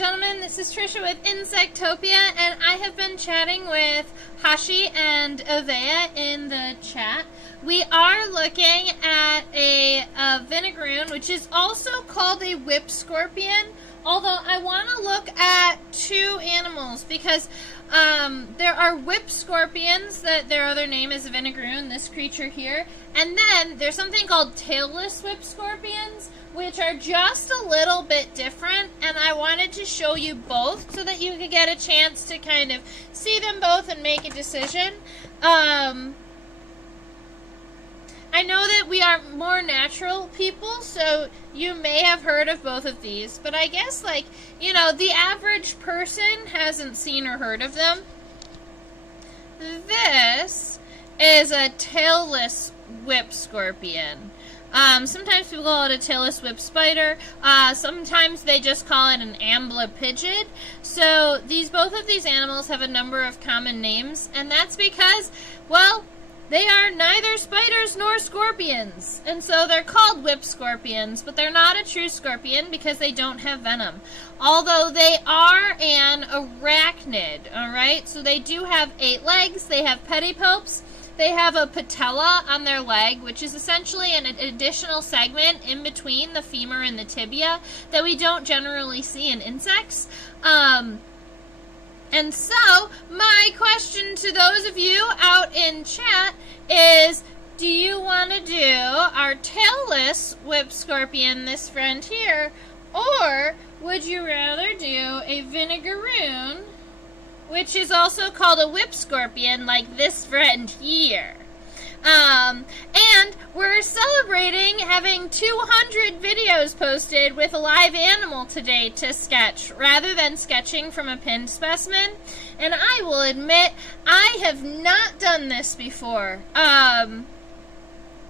gentlemen, this is Trisha with Insectopia, and I have been chatting with Hashi and Ovea in the chat. We are looking at a Vinegaroon, which is also called a whip scorpion, although I want to look at two animals because there are whip scorpions, that their other name is Vinegaroon, this creature here, and then there's something called tailless whip scorpions, which are just a little bit different, and I wanted to show you both so that you could get a chance to kind of see them both and make a decision. I know that we are more natural people, so you may have heard of both of these, but I guess, like, you know, the average person hasn't seen or heard of them. This is a tailless whip scorpion. Sometimes people call it a tailless whip spider. Sometimes they just call it an amblypygid. So both of these animals have a number of common names, and that's because, well, they are neither spiders nor scorpions, and so they're called whip scorpions, but they're not a true scorpion because they don't have venom. Although they are an arachnid, alright? So they do have 8 legs, they have pedipalps, they have a patella on their leg, which is essentially an additional segment in between the femur and the tibia that we don't generally see in insects. And so, my question to those of you out in chat is, do you want to do our tailless whip scorpion, this friend here, or would you rather do a Vinegaroon, which is also called a whip scorpion, like this friend here? And we're celebrating having 200 videos posted with a live animal today to sketch, rather than sketching from a pinned specimen. And I will admit, I have not done this before.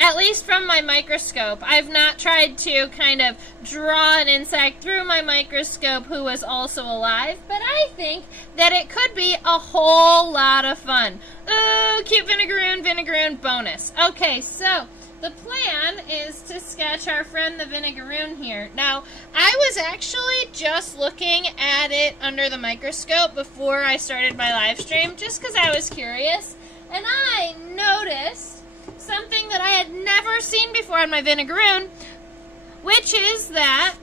At least from my microscope. I've not tried to kind of draw an insect through my microscope who was also alive, but I think that it could be a whole lot of fun. Ooh, cute Vinegaroon bonus. Okay, so the plan is to sketch our friend the Vinegaroon here. Now, I was actually just looking at it under the microscope before I started my live stream, just because I was curious, and I noticed something that I had never seen before on my Vinegaroon, which is that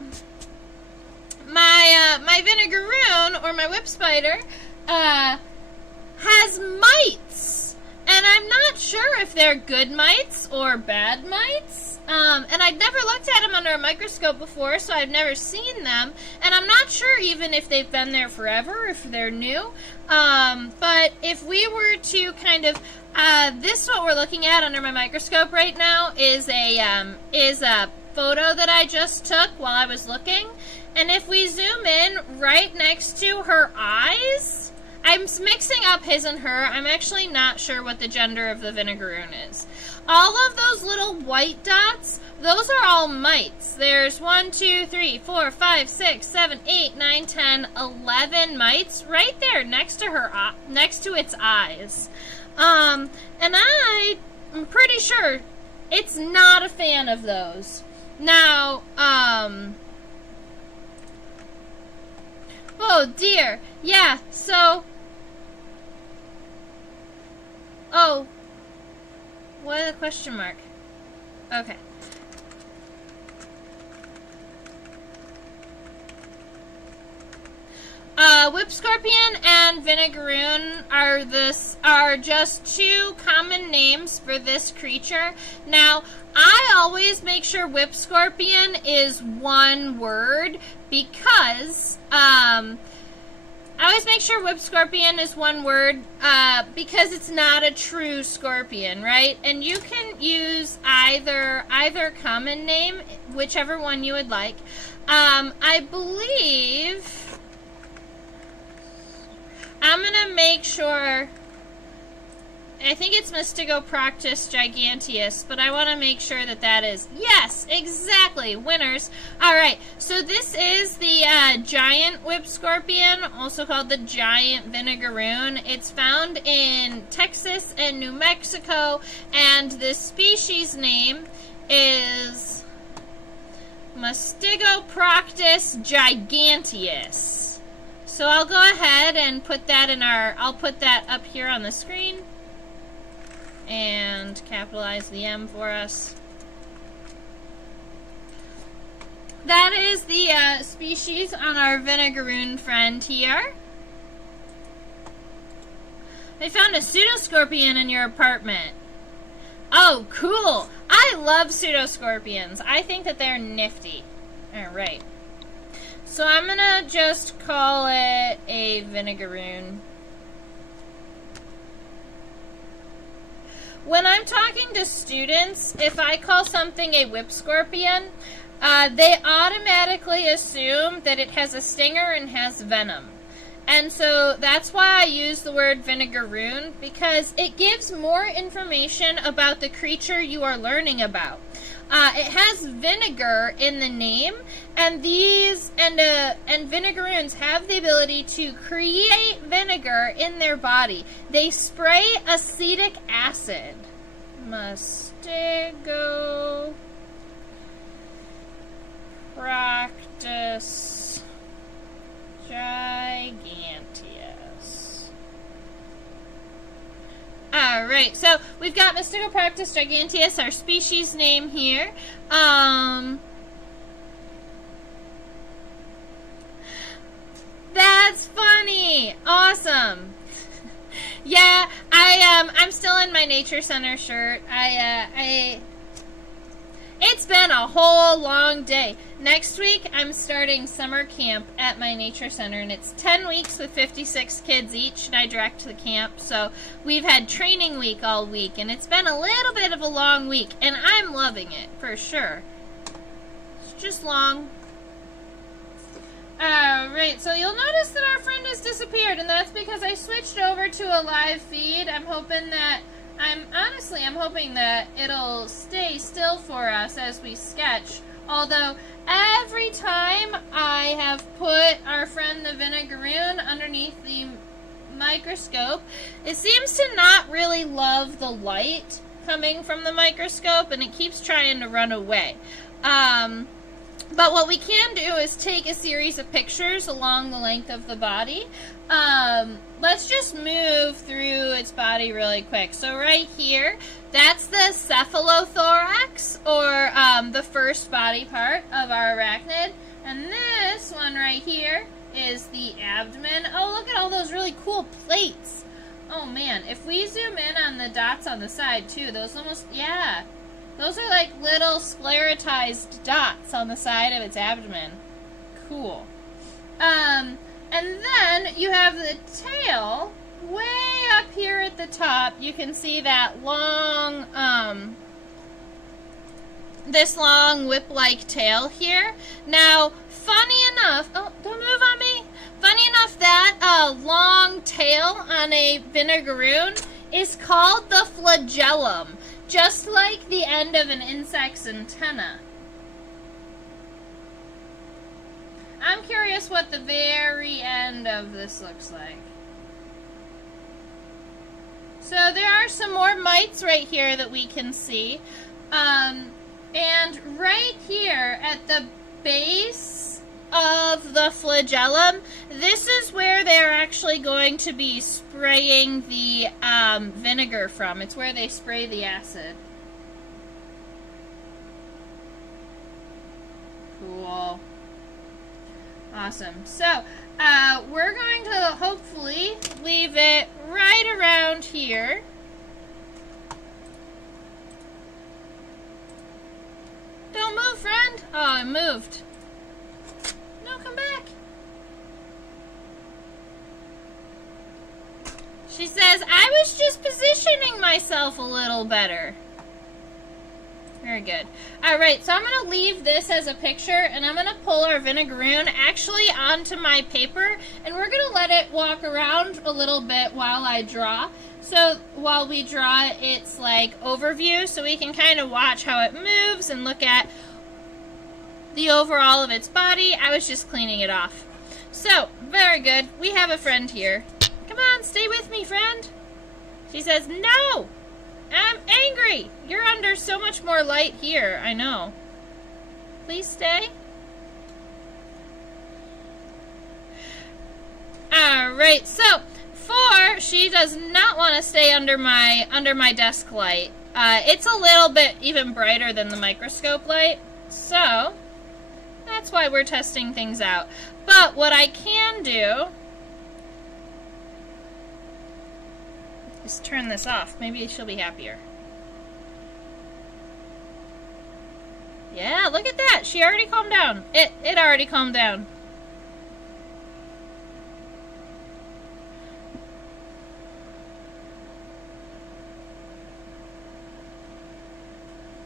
my Vinegaroon, or my whip spider, has mites, and I'm not sure if they're good mites or bad mites, and I'd never looked at them under a microscope before, so I've never seen them, and I'm not sure even if they've been there forever, if they're new, but if we were to kind of this, what we're looking at under my microscope right now, is a photo that I just took while I was looking. And if we zoom in right next to her eyes, I'm mixing up his and her. I'm actually not sure what the gender of the Vinegaroon is. All of those little white dots, those are all mites. There's 1, 2, 3, 4, 5, 6, 7, 8, 9, 10, 11 mites right there next to her, next to its eyes. And I'm pretty sure it's not a fan of those. Now, oh dear, yeah, so, oh, what a question mark, okay. Whip scorpion and Vinegaroon are just two common names for this creature. Now, I always make sure whip scorpion is one word because I always make sure whip scorpion is one word because it's not a true scorpion, right? And you can use either common name, whichever one you would like. I believe I'm going to make sure, I think it's Mastigoproctus giganteus, but I want to make sure that that is, yes, exactly, winners. Alright, so this is the giant whip scorpion, also called the giant Vinegaroon. It's found in Texas and New Mexico, and the species name is Mastigoproctus giganteus. So I'll go ahead and put that in I'll put that up here on the screen and capitalize the M for us. That is the species on our Vinegaroon friend here. I found a pseudoscorpion in your apartment. Oh, cool. I love pseudoscorpions. I think that they're nifty. Alright. So I'm going to just call it a Vinegaroon. When I'm talking to students, if I call something a whip scorpion, they automatically assume that it has a stinger and has venom. And so that's why I use the word Vinegaroon, because it gives more information about the creature you are learning about. It has vinegar in the name, and Vinegaroons have the ability to create vinegar in their body. They spray acetic acid. Mastigoproctus giganteus. Alright, so we've got Mastigoproctus giganteus, our species name here. That's funny! Awesome! Yeah, I'm still in my Nature Center shirt. It's been a whole long day. Next week, I'm starting summer camp at my Nature Center, and it's 10 weeks with 56 kids each, and I direct the camp. So we've had training week all week, and it's been a little bit of a long week, and I'm loving it, for sure. It's just long. Alright, so you'll notice that our friend has disappeared, and that's because I switched over to a live feed. I'm hoping that it'll stay still for us as we sketch. Although, every time I have put our friend the Vinegaroon underneath the microscope, it seems to not really love the light coming from the microscope, and it keeps trying to run away. But what we can do is take a series of pictures along the length of the body. Let's just move through its body really quick. So right here, that's the cephalothorax, or the first body part of our arachnid. And this one right here is the abdomen. Oh, look at all those really cool plates. Oh man, if we zoom in on the dots on the side too, those almost, yeah. Those are like little sclerotized dots on the side of its abdomen. Cool. And then you have the tail way up here at the top. You can see that long, this long whip-like tail here. Now, funny enough, oh, don't move on me. Funny enough, that long tail on a Vinegaroon is called the flagellum. Just like the end of an insect's antenna. I'm curious what the very end of this looks like. So there are some more mites right here that we can see. And right here at the base of the flagellum, this is where they're actually going to be spraying the vinegar from. It's where they spray the acid. Cool. Awesome. So, we're going to hopefully leave it right around here. Don't move, friend. Oh, it moved. No, come back. She says, I was just positioning myself a little better. Very good. Alright, so I'm going to leave this as a picture, and I'm going to pull our Vinegaroon actually onto my paper, and we're going to let it walk around a little bit while I draw. So while we draw its like overview, so we can kind of watch how it moves and look at the overall of its body. I was just cleaning it off. So, very good. We have a friend here. Come on, stay with me, friend. She says, no! I'm angry! You're under so much more light here, I know. Please stay. Alright, so 4, she does not want to stay under my desk light. It's a little bit even brighter than the microscope light, so that's why we're testing things out. But what I can do is turn this off. Maybe she'll be happier. Yeah, look at that. She already calmed down. It already calmed down.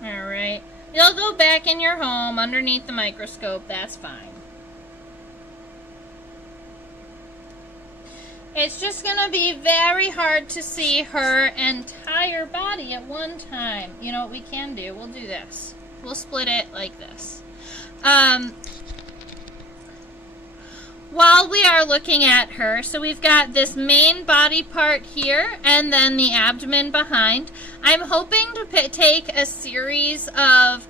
Alright. You'll go back in your home underneath the microscope. That's fine. It's just going to be very hard to see her entire body at one time. You know what we can do? We'll do this. We'll split it like this. While we are looking at her, so we've got this main body part here and then the abdomen behind. I'm hoping to take a series of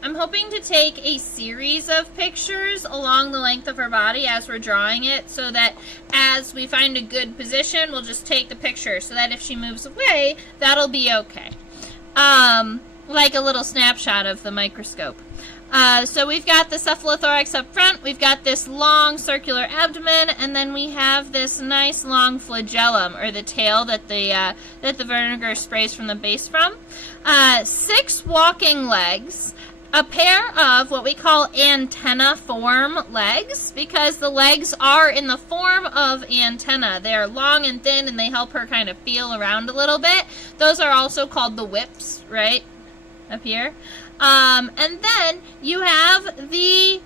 pictures along the length of her body as we're drawing it, so that as we find a good position, we'll just take the picture so that if she moves away, that'll be okay. Like a little snapshot of the microscope. So we've got the cephalothorax up front, we've got this long circular abdomen, and then we have this nice long flagellum, or the tail that the vinegar sprays from the base from. 6 walking legs, a pair of what we call antenna form legs, because the legs are in the form of antenna. They are long and thin, and they help her kind of feel around a little bit. Those are also called the whips, right? Up here. And then you have the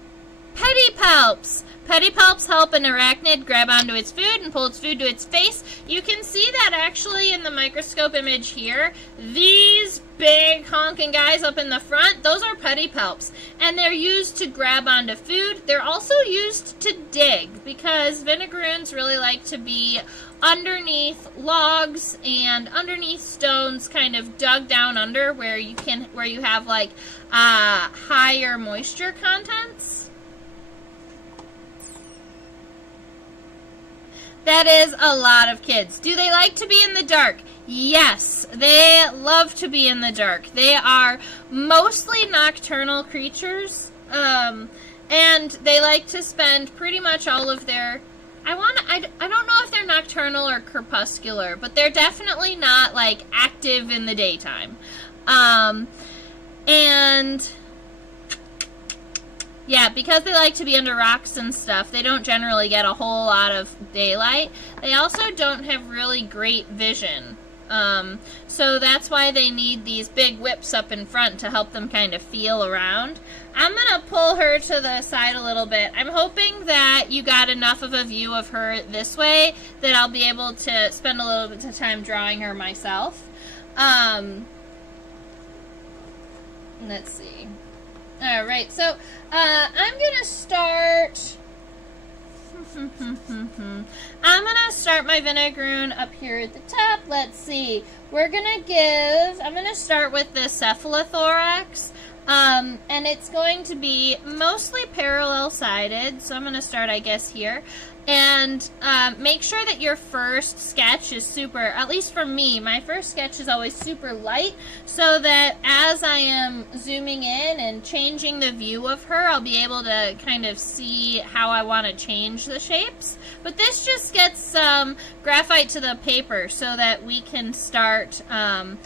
pedipalps. Pedipalps help an arachnid grab onto its food and pull its food to its face. You can see that actually in the microscope image here. These big honking guys up in the front, those are pedipalps. And they're used to grab onto food. They're also used to dig, because vinegaroons really like to be underneath logs and underneath stones, kind of dug down under where you have like higher moisture contents. That is a lot of kids. Do they like to be in the dark? Yes, they love to be in the dark. They are mostly nocturnal creatures, and they like to spend pretty much all of their... I don't know if they're nocturnal or crepuscular, but they're definitely not, like, active in the daytime. And... yeah, because they like to be under rocks and stuff, they don't generally get a whole lot of daylight. They also don't have really great vision. So that's why they need these big whips up in front to help them kind of feel around. I'm going to pull her to the side a little bit. I'm hoping that you got enough of a view of her this way that I'll be able to spend a little bit of time drawing her myself. Let's see. Alright, so I'm going to start... I'm going to start my Vinegaroon up here at the top. Let's see. I'm going to start with the cephalothorax. And it's going to be mostly parallel-sided. So I'm going to start, I guess, here. And make sure that your first sketch is super, at least for me, my first sketch is always super light, so that as I am zooming in and changing the view of her, I'll be able to kind of see how I want to change the shapes. But this just gets some graphite to the paper so that we can start modifying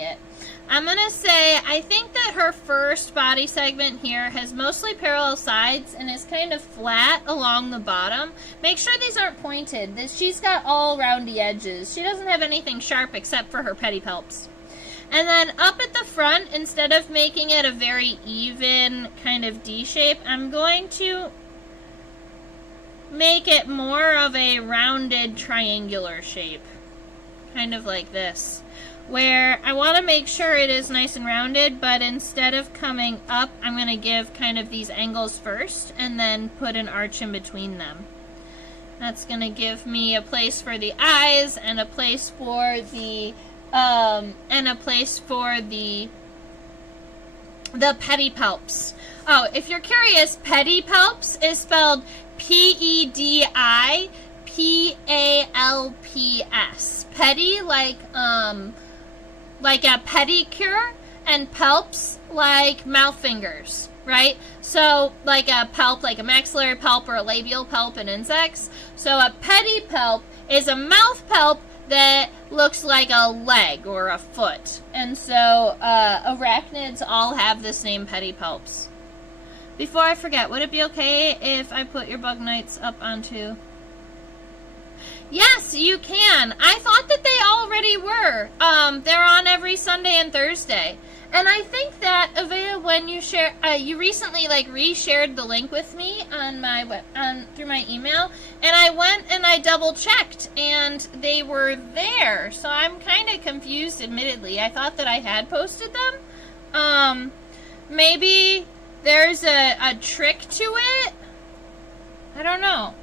it. I'm going to say, I think that her first body segment here has mostly parallel sides and is kind of flat along the bottom. Make sure these aren't pointed. She's got all roundy edges. She doesn't have anything sharp except for her pedipalps. And then up at the front, instead of making it a very even kind of D shape, I'm going to make it more of a rounded triangular shape. Kind of like this. Where I want to make sure it is nice and rounded, but instead of coming up, I'm going to give kind of these angles first and then put an arch in between them. That's going to give me a place for the eyes and a place for the pedipalps. Oh, if you're curious, pedipalps is spelled Pedipalps. P-A-L-P-S. Pedi, like a pedicure, and palps, like mouth fingers, right? So, like a palp, like a maxillary palp or a labial palp in insects. So a pedipalp is a mouth palp that looks like a leg or a foot. And so arachnids all have this name, pedipalps. Before I forget, would it be okay if I put your bug nights up onto... Yes, you can. I thought that they already were. They're on every Sunday and Thursday. And I think that, Avea, when you share, you recently reshared the link with me on my through my email, and I went and I double checked, and they were there. So I'm kind of confused, admittedly. I thought that I had posted them. Maybe there's a trick to it. I don't know.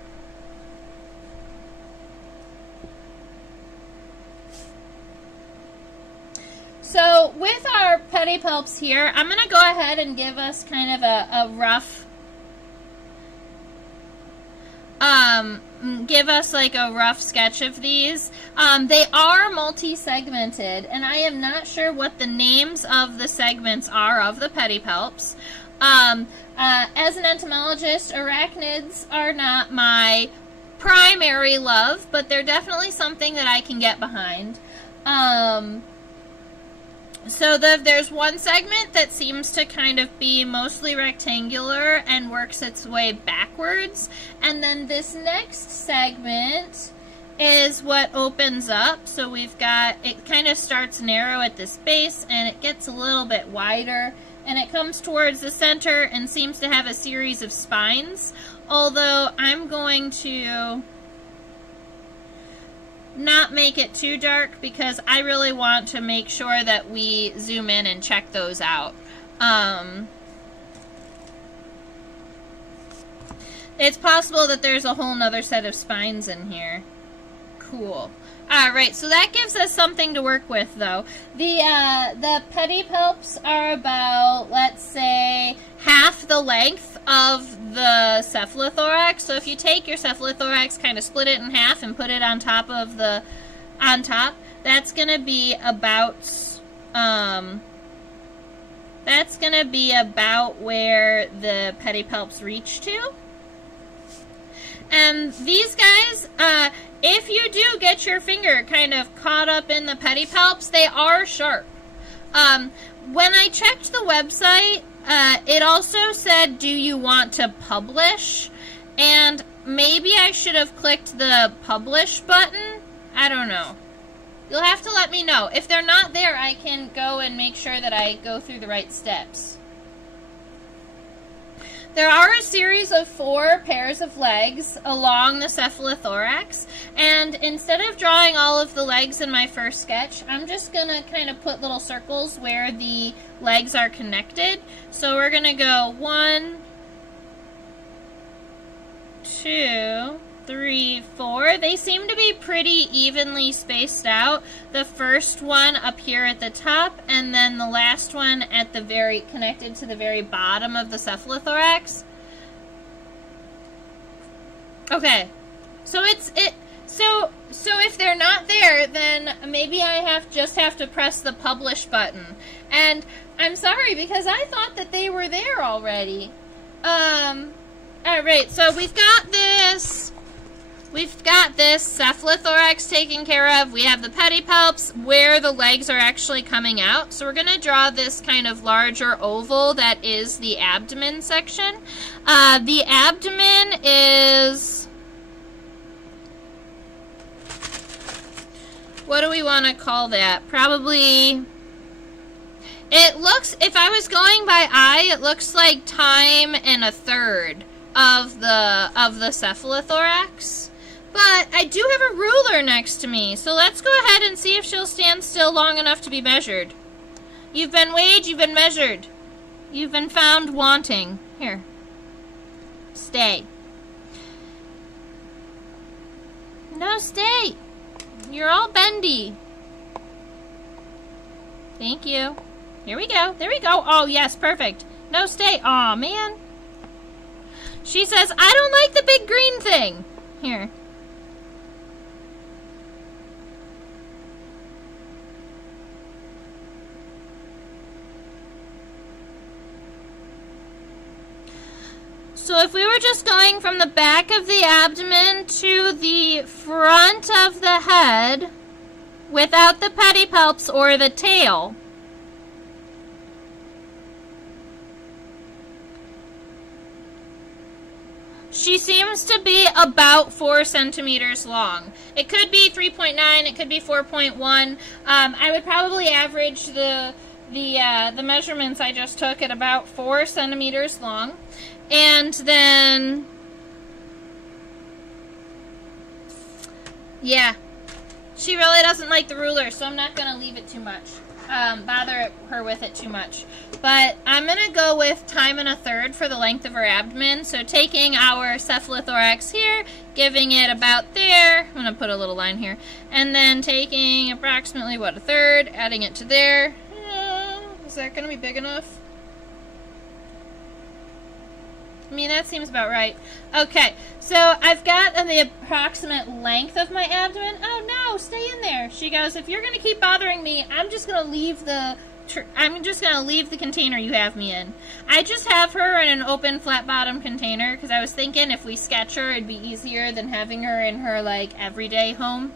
So with our pedipalps here, I'm going to go ahead and give us kind of a rough, give us like a rough sketch of these. They are multi-segmented, and I am not sure what the names of the segments are of the pedipalps. As an entomologist, arachnids are not my primary love, but they're definitely something that I can get behind. So there's one segment that seems to kind of be mostly rectangular and works its way backwards. And then this next segment is what opens up. So we've got, it kind of starts narrow at this base and it gets a little bit wider. And it comes towards the center and seems to have a series of spines. Although I'm going to not make it too dark because I really want to make sure that we zoom in and check those out. It's possible that there's a whole nother set of spines in here. Cool. Alright, so that gives us something to work with, though. The pedipalps are about, let's say, half the length of the cephalothorax. So if you take your cephalothorax, kind of split it in half and put it on top of the, that's going to be about, where the pedipalps reach to. And these guys, if you do get your finger kind of caught up in the pedipalps, they are sharp. When I checked the website, it also said, do you want to publish? And maybe I should have clicked the publish button. I don't know. You'll have to let me know. If they're not there, I can go and make sure that I go through the right steps. There are a series of 4 pairs of legs along the cephalothorax, and instead of drawing all of the legs in my first sketch, I'm just going to kind of put little circles where the legs are connected. So we're going to go 1, 2, 3, 4. They seem to be pretty evenly spaced out. The first one up here at the top, and then the last one at the very, connected to the very bottom of the cephalothorax. Okay, so so if they're not there, then maybe I just have to press the publish button. And I'm sorry because I thought that they were there already. Alright, so we've got this cephalothorax taken care of. We have the pedipalps where the legs are actually coming out. So we're going to draw this kind of larger oval that is the abdomen section. The abdomen is... what do we want to call that? Probably... it looks, if I was going by eye, it looks like time and a third of the cephalothorax. But I do have a ruler next to me, so let's go ahead and see if she'll stand still long enough to be measured. You've been weighed, you've been measured. You've been found wanting. Here. Stay. No, stay. You're all bendy. Thank you. Here we go. There we go. Oh, yes, perfect. No, stay. Aw, man. She says, I don't like the big green thing. Here. So if we were just going from the back of the abdomen to the front of the head without the pedipalps or the tail, she seems to be about 4 centimeters long. It could be 3.9, it could be 4.1. I would probably average the measurements I just took at about 4 centimeters long. And then, yeah, she really doesn't like the ruler, so I'm not going to leave it too much, bother her with it too much. But I'm going to go with 1 1/3 for the length of her abdomen. So taking our cephalothorax here, giving it about there, I'm going to put a little line here, and then taking approximately, 1/3, adding it to there. Is that going to be big enough? I mean, that seems about right. Okay, so I've got the approximate length of my abdomen. Oh no, stay in there. She goes, if you're going to keep bothering me, I'm just going to leave the container you have me in. I just have her in an open flat bottom container because I was thinking if we sketch her, it'd be easier than having her in her like everyday home.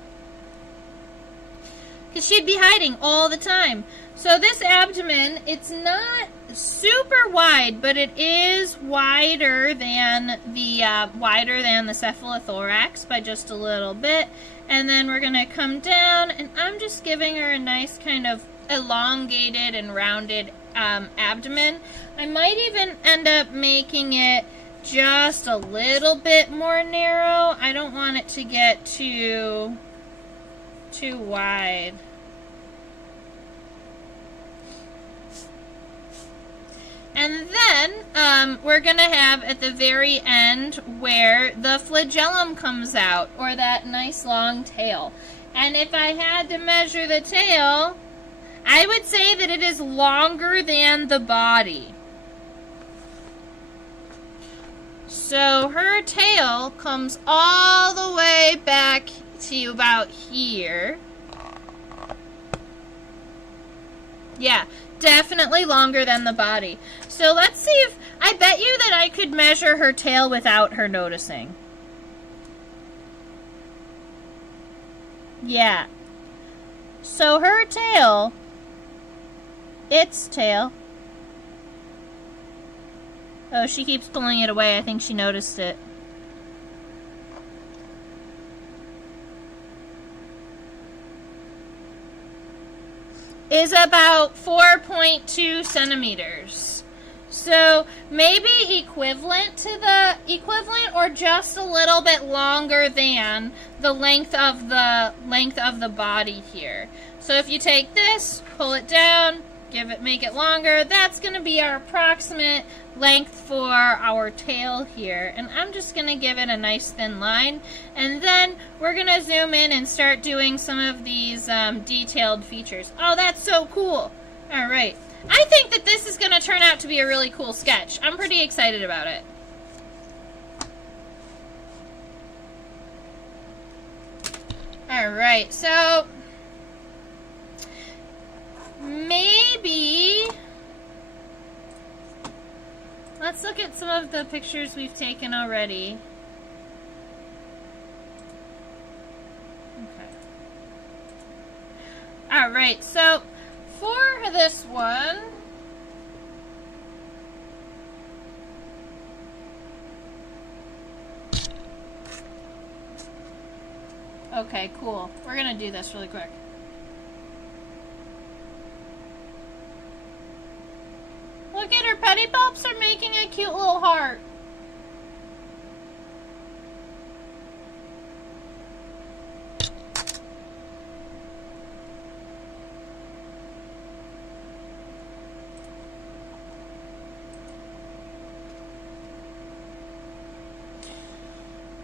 Because she'd be hiding all the time. So this abdomen, it's not super wide, but it is wider than the cephalothorax by just a little bit. And then we're going to come down, and I'm just giving her a nice kind of elongated and rounded abdomen. I might even end up making it just a little bit more narrow. I don't want it to get too wide. And then we're going to have at the very end where the flagellum comes out, or that nice long tail. And if I had to measure the tail, I would say that it is longer than the body. So her tail comes all the way back to about here. Yeah, definitely longer than the body. So let's see if, I bet you that I could measure her tail without her noticing. Yeah. So her tail, its tail, oh, she keeps pulling it away. I think she noticed it. Is about 4.2 centimeters. So maybe equivalent or just a little bit longer than the length of the body here. So if you take this, pull it down, make it longer, that's going to be our approximate length for our tail here. And I'm just going to give it a nice thin line. And then we're going to zoom in and start doing some of these detailed features. Oh, that's so cool. All right. I think that this is going to turn out to be a really cool sketch. I'm pretty excited about it. All right. So maybe let's look at some of the pictures we've taken already. Okay. All right, so for this one, okay, cool. We're gonna do this really quick. Look at her pedipalps are making a cute little heart.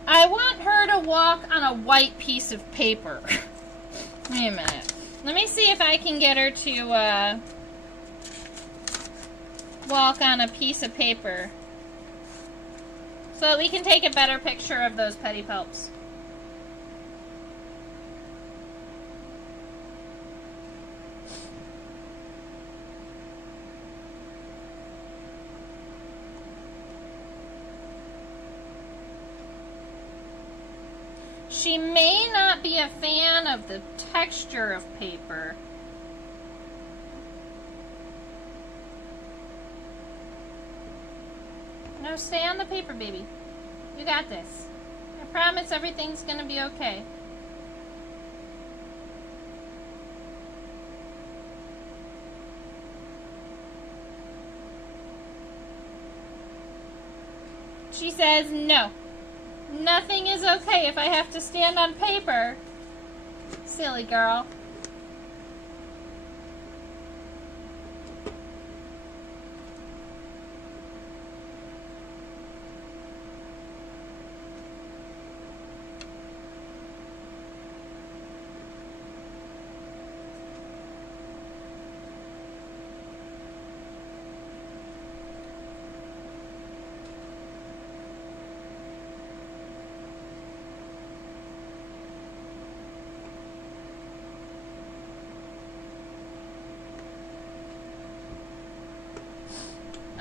I want her to walk on a white piece of paper. Wait a minute. Let me see if I can get her to walk on a piece of paper so that we can take a better picture of those pedipalps. She may not be a fan of the texture of paper. No, stay on the paper, baby. You got this. I promise everything's gonna be okay. She says no. Nothing is okay if I have to stand on paper. Silly girl.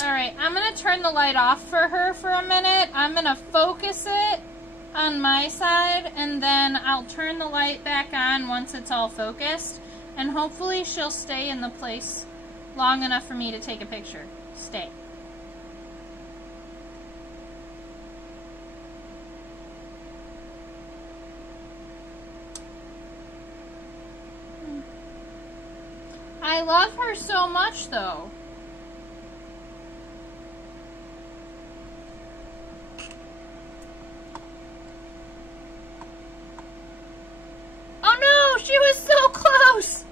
Alright, I'm going to turn the light off for her for a minute. I'm going to focus it on my side, and then I'll turn the light back on once it's all focused. And hopefully she'll stay in the place long enough for me to take a picture. Stay. I love her so much, though. Oh no, she was so close!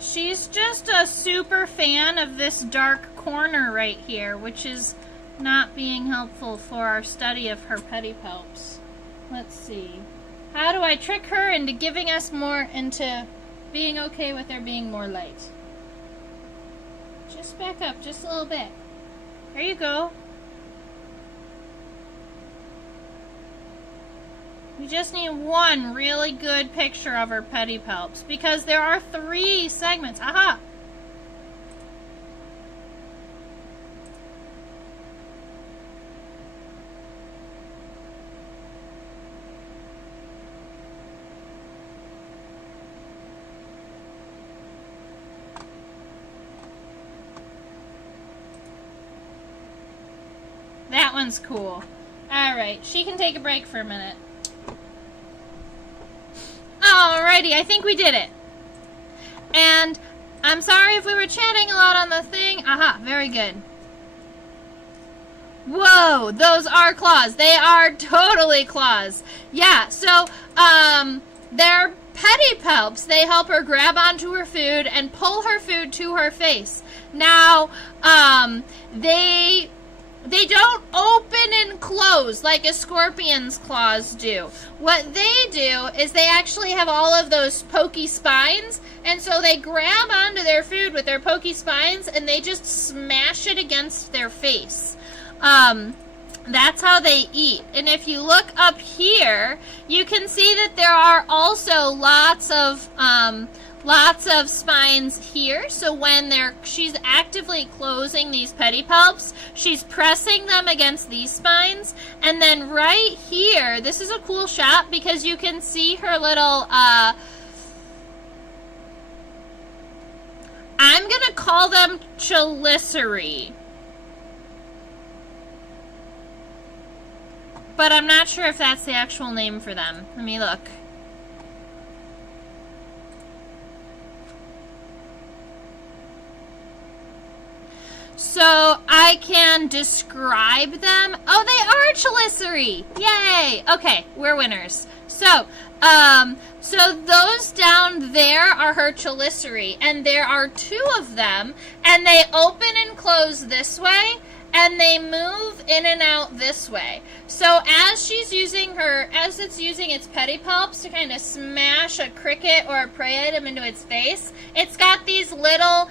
She's just a super fan of this dark corner right here, which is not being helpful for our study of her pedipalps. Let's see. How do I trick her into giving us more, into being okay with there being more light? Just back up just a little bit. There you go. We just need one really good picture of her pedipalps, because there are 3 segments. Aha! That one's cool. Alright, she can take a break for a minute. Alrighty, I think we did it. And I'm sorry if we were chatting a lot on the thing. Aha, very good. Whoa, those are claws. They are totally claws. Yeah, so they're pedipalps. They help her grab onto her food and pull her food to her face. Now, they don't open and close like a scorpion's claws do. What they do is they actually have all of those pokey spines, and so they grab onto their food with their pokey spines and they just smash it against their face. That's how they eat. And if you look up here, you can see that there are also lots of spines here. So when she's actively closing these pedipalps, she's pressing them against these spines. And then right here, this is a cool shot because you can see her little, I'm going to call them chelicerae. But I'm not sure if that's the actual name for them. Let me look. So I I can describe them. Oh, they are chelicerae. Yay. Okay, we're winners. So those down there are her chelicerae, and there are 2 of them, and they open and close this way, and they move in and out this way. So as it's using its pedipalps to kind of smash a cricket or a prey item into its face, it's got these little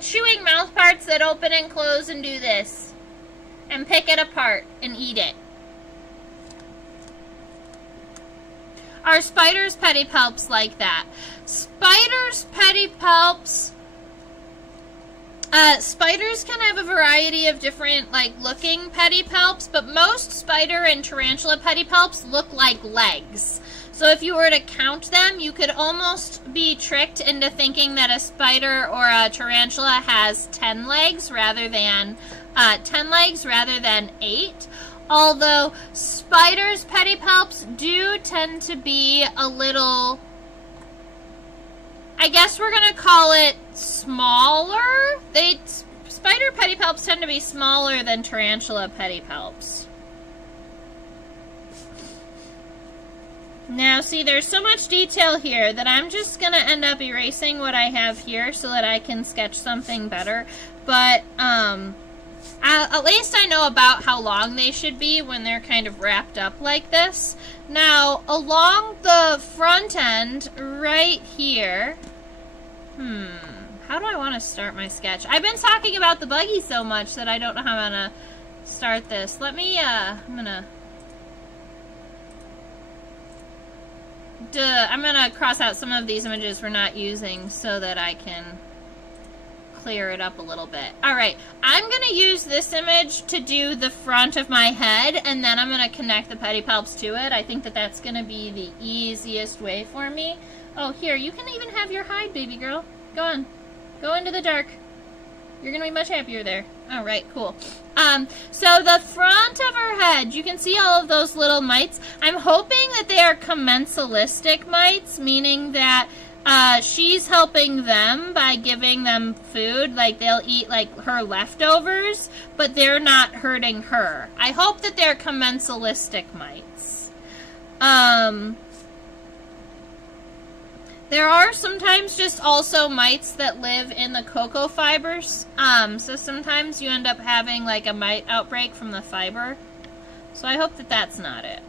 chewing mouth parts that open and close and do this, and pick it apart and eat it. Are spiders' pedipalps like that? Spiders' pedipalps... spiders can have a variety of different, looking pedipalps, but most spider and tarantula pedipalps look like legs. So if you were to count them, you could almost be tricked into thinking that a spider or a tarantula has 10 legs rather than 8. Although spiders' pedipalps do tend to be a little, I guess we're going to call it smaller. Spider pedipalps tend to be smaller than tarantula pedipalps. Now, see, there's so much detail here that I'm just going to end up erasing what I have here so that I can sketch something better. But, at least I know about how long they should be when they're kind of wrapped up like this. Now, along the front end, right here, how do I want to start my sketch? I've been talking about the buggy so much that I don't know how I'm going to start this. Let me, I'm gonna cross out some of these images we're not using so that I can clear it up a little bit. Alright, I'm gonna use this image to do the front of my head, and then I'm gonna connect the pedipalps to it. I think that that's gonna be the easiest way for me. Oh, here, you can even have your hide, baby girl. Go on. Go into the dark. You're gonna be much happier there. Alright, cool. So the front of her head, you can see all of those little mites. I'm hoping that they are commensalistic mites, meaning that she's helping them by giving them food. Like, they'll eat, her leftovers, but they're not hurting her. I hope that they're commensalistic mites. There are sometimes just also mites that live in the cocoa fibers. So sometimes you end up having a mite outbreak from the fiber. So I hope that that's not it.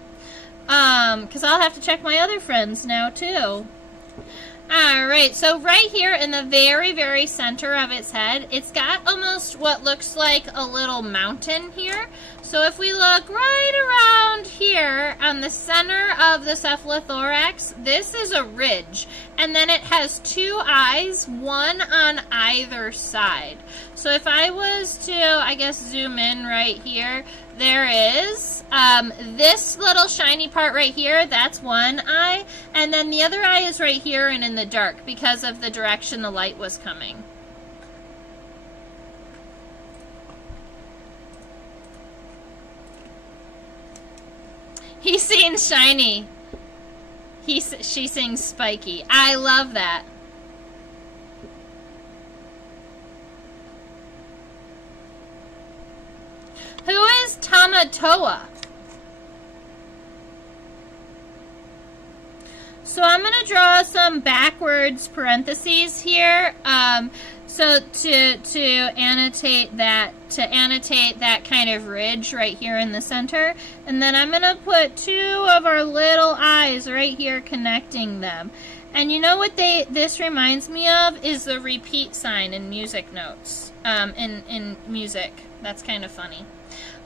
Because I'll have to check my other friends now too. Alright, so right here in the very, very center of its head, it's got almost what looks like a little mountain here. So if we look right around here on the center of the cephalothorax, this is a ridge. And then it has 2 eyes, one on either side. So if I was to, I guess, zoom in right here, there is this little shiny part right here, that's one eye. And then the other eye is right here and in the dark because of the direction the light was coming. He sings shiny. She sings spiky. I love that. Who is Tamatoa? So I'm going to draw some backwards parentheses here. So to annotate that kind of ridge right here in the center, and then I'm gonna put 2 of our little eyes right here connecting them. And you know what this reminds me of is the repeat sign in music notes. In music, that's kind of funny.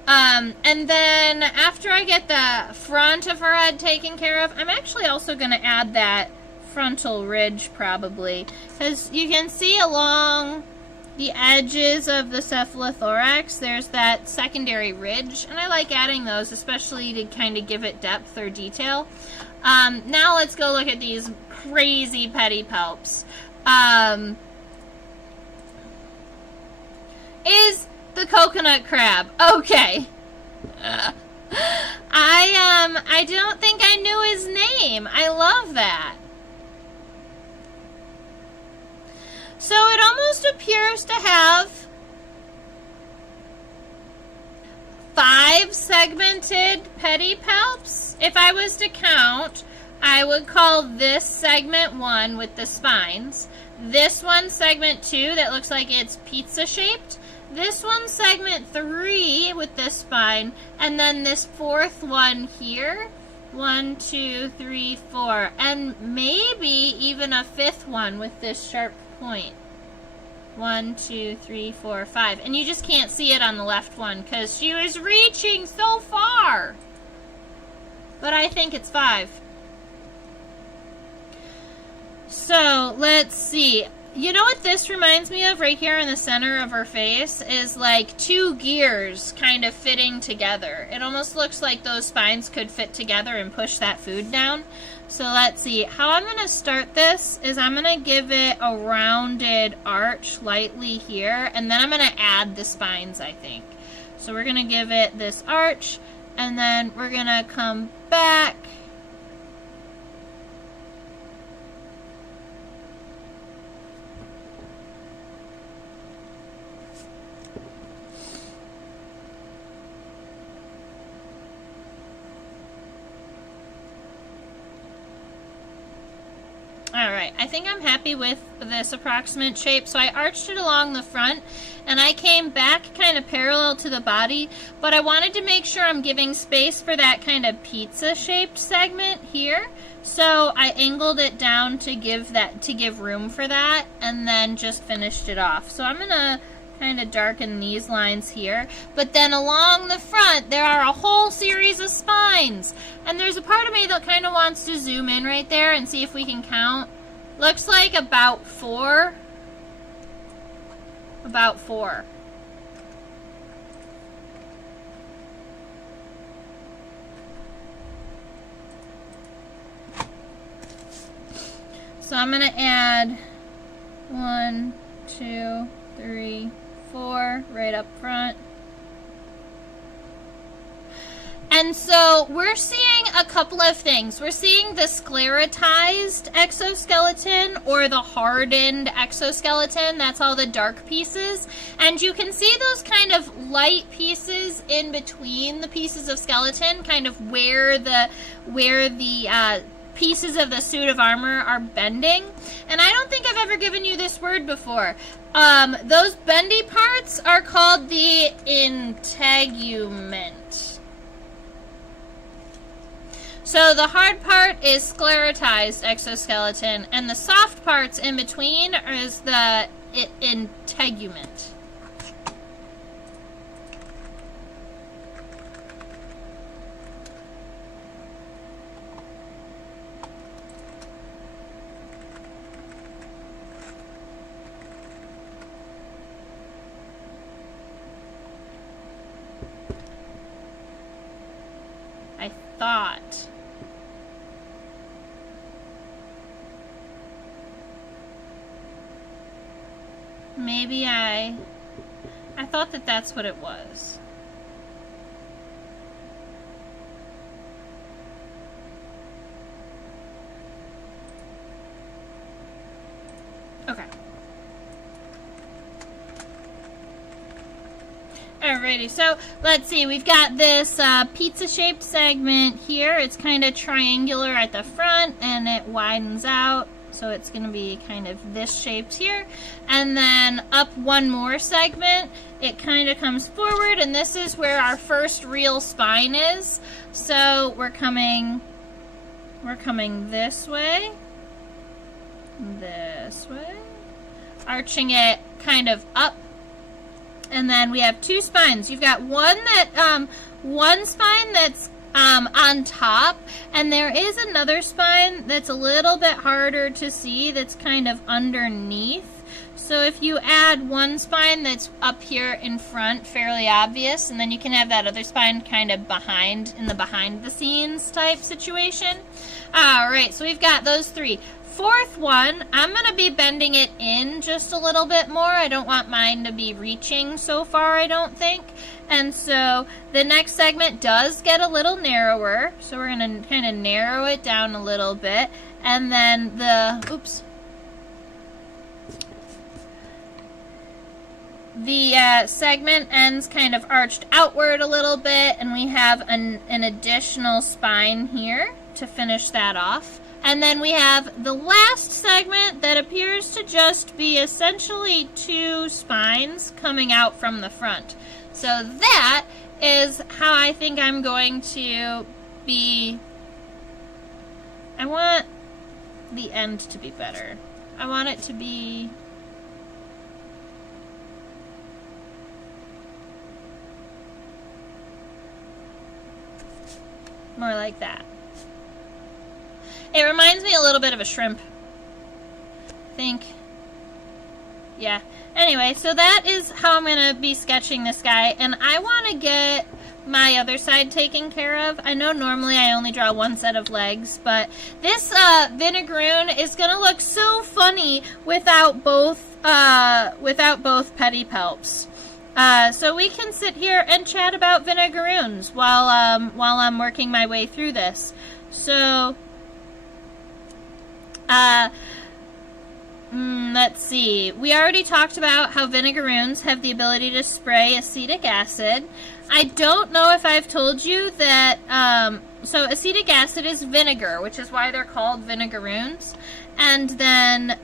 And then after I get the front of her head taken care of, I'm actually also gonna add that frontal ridge probably, because you can see along the edges of the cephalothorax there's that secondary ridge, and I like adding those, especially to kind of give it depth or detail. Now let's go look at these crazy pedipalps. Is the coconut crab okay? I don't think I knew his name. I love that. So it almost appears to have 5 segmented pedipalps. If I was to count, I would call this segment 1 with the spines. This one segment 2 that looks like it's pizza shaped. This one segment 3 with this spine. And then this 4th one here. 1, 2, 3, 4. And maybe even a 5th one with this sharp point. 1, 2, 3, 4, 5. And you just can't see it on the left one because she was reaching so far. But I think it's 5. So, let's see. You know what this reminds me of right here in the center of her face is like 2 gears kind of fitting together. It almost looks like those spines could fit together and push that food down. So let's see. How I'm going to start this is I'm going to give it a rounded arch lightly here, and then I'm going to add the spines, I think. So we're going to give it this arch, and then we're going to come back. Alright, I think I'm happy with this approximate shape. So I arched it along the front and I came back kind of parallel to the body, but I wanted to make sure I'm giving space for that kind of pizza shaped segment here. So I angled it down to give room for that and then just finished it off. So I'm going to kind of darken these lines here, but then along the front there are a whole series of spines, and there's a part of me that kind of wants to zoom in right there and see if we can count. Looks like about 4. So I'm going to add 1, 2, 3, 4 right up front. And so we're seeing a couple of things. We're seeing the sclerotized exoskeleton or the hardened exoskeleton. That's all the dark pieces. And you can see those kind of light pieces in between the pieces of skeleton, kind of where the pieces of the suit of armor are bending. And I don't think I've ever given you this word before. Those bendy parts are called the integument. So the hard part is sclerotized exoskeleton, and the soft parts in between is the integument. I thought. Maybe I thought that that's what it was. Okay. Alrighty, so let's see. We've got this pizza-shaped segment here. It's kind of triangular at the front, and it widens out. So it's going to be kind of this shaped here. And then up one more segment, it kind of comes forward, and this is where our first real spine is. So we're coming this way, arching it kind of up. And then we have 2 spines. You've got one spine that's on top, and there is another spine that's a little bit harder to see that's kind of underneath. So if you add one spine that's up here in front, fairly obvious, and then you can have that other spine kind of behind, in the behind the scenes type situation. Alright, so we've got those 3. 4th one, I'm going to be bending it in just a little bit more. I don't want mine to be reaching so far, I don't think. And so the next segment does get a little narrower. So we're going to kind of narrow it down a little bit. And then The segment ends kind of arched outward a little bit, and we have an additional spine here to finish that off. And then we have the last segment that appears to just be essentially 2 spines coming out from the front. So that is how I think I'm going to be. I want the end to be better. I want it to be more like that. It reminds me a little bit of a shrimp, I think. Yeah. Anyway, so that is how I'm going to be sketching this guy, and I want to get my other side taken care of. I know normally I only draw 1 set of legs, but this Vinegaroon is going to look so funny without both pedipalps. So we can sit here and chat about Vinegaroons while I'm working my way through this. So let's see. We already talked about how Vinegaroons have the ability to spray acetic acid. I don't know if I've told you that, so acetic acid is vinegar, which is why they're called Vinegaroons. And then,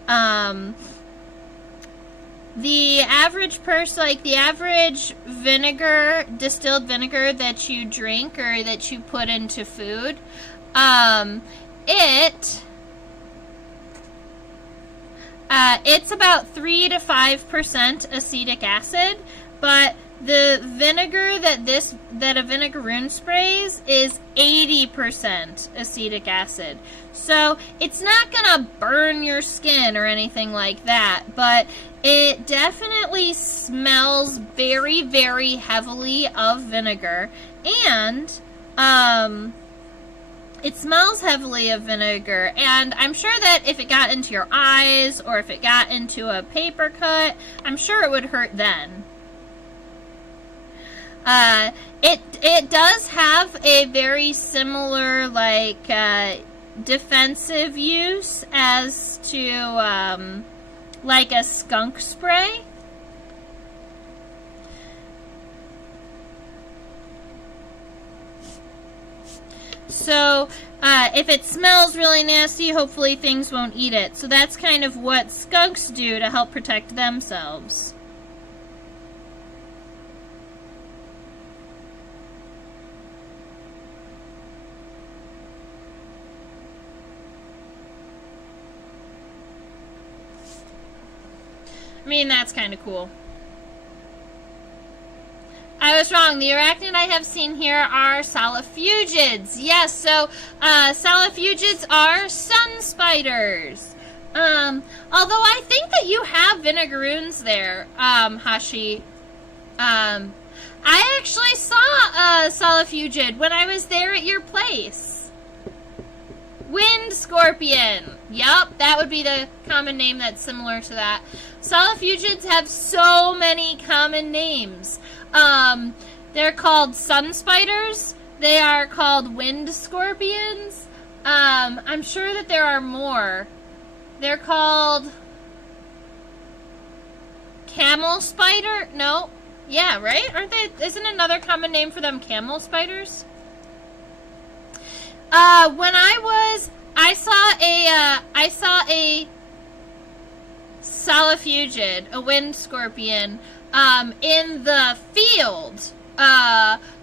the average person, like the average vinegar, distilled vinegar that you drink or that you put into food, it's about 3 to 5% acetic acid, but the vinegar that a Vinegaroon sprays is 80% acetic acid. So it's not gonna burn your skin or anything like that, but it definitely smells very, very heavily of vinegar, and it smells heavily of vinegar, and I'm sure that if it got into your eyes or if it got into a paper cut, I'm sure it would hurt then. It does have a very similar, like, defensive use as to, like a skunk spray. So, if it smells really nasty, hopefully things won't eat it. So that's kind of what skunks do to help protect themselves. I mean, that's kind of cool. I was wrong. The arachnid I have seen here are salafugids. Yes, so salafugids are sun spiders. Although I think that you have Vinegaroons there, Hashi. I actually saw a salafugid when I was there at your place. Wind scorpion. Yup, that would be the common name that's similar to that. Salafugids have so many common names. They're called sun spiders. They are called wind scorpions. I'm sure that there are more. They're called camel spider. No, yeah, right? Aren't they? Isn't another common name for them camel spiders? When I saw a salafugid, a wind scorpion, in the field,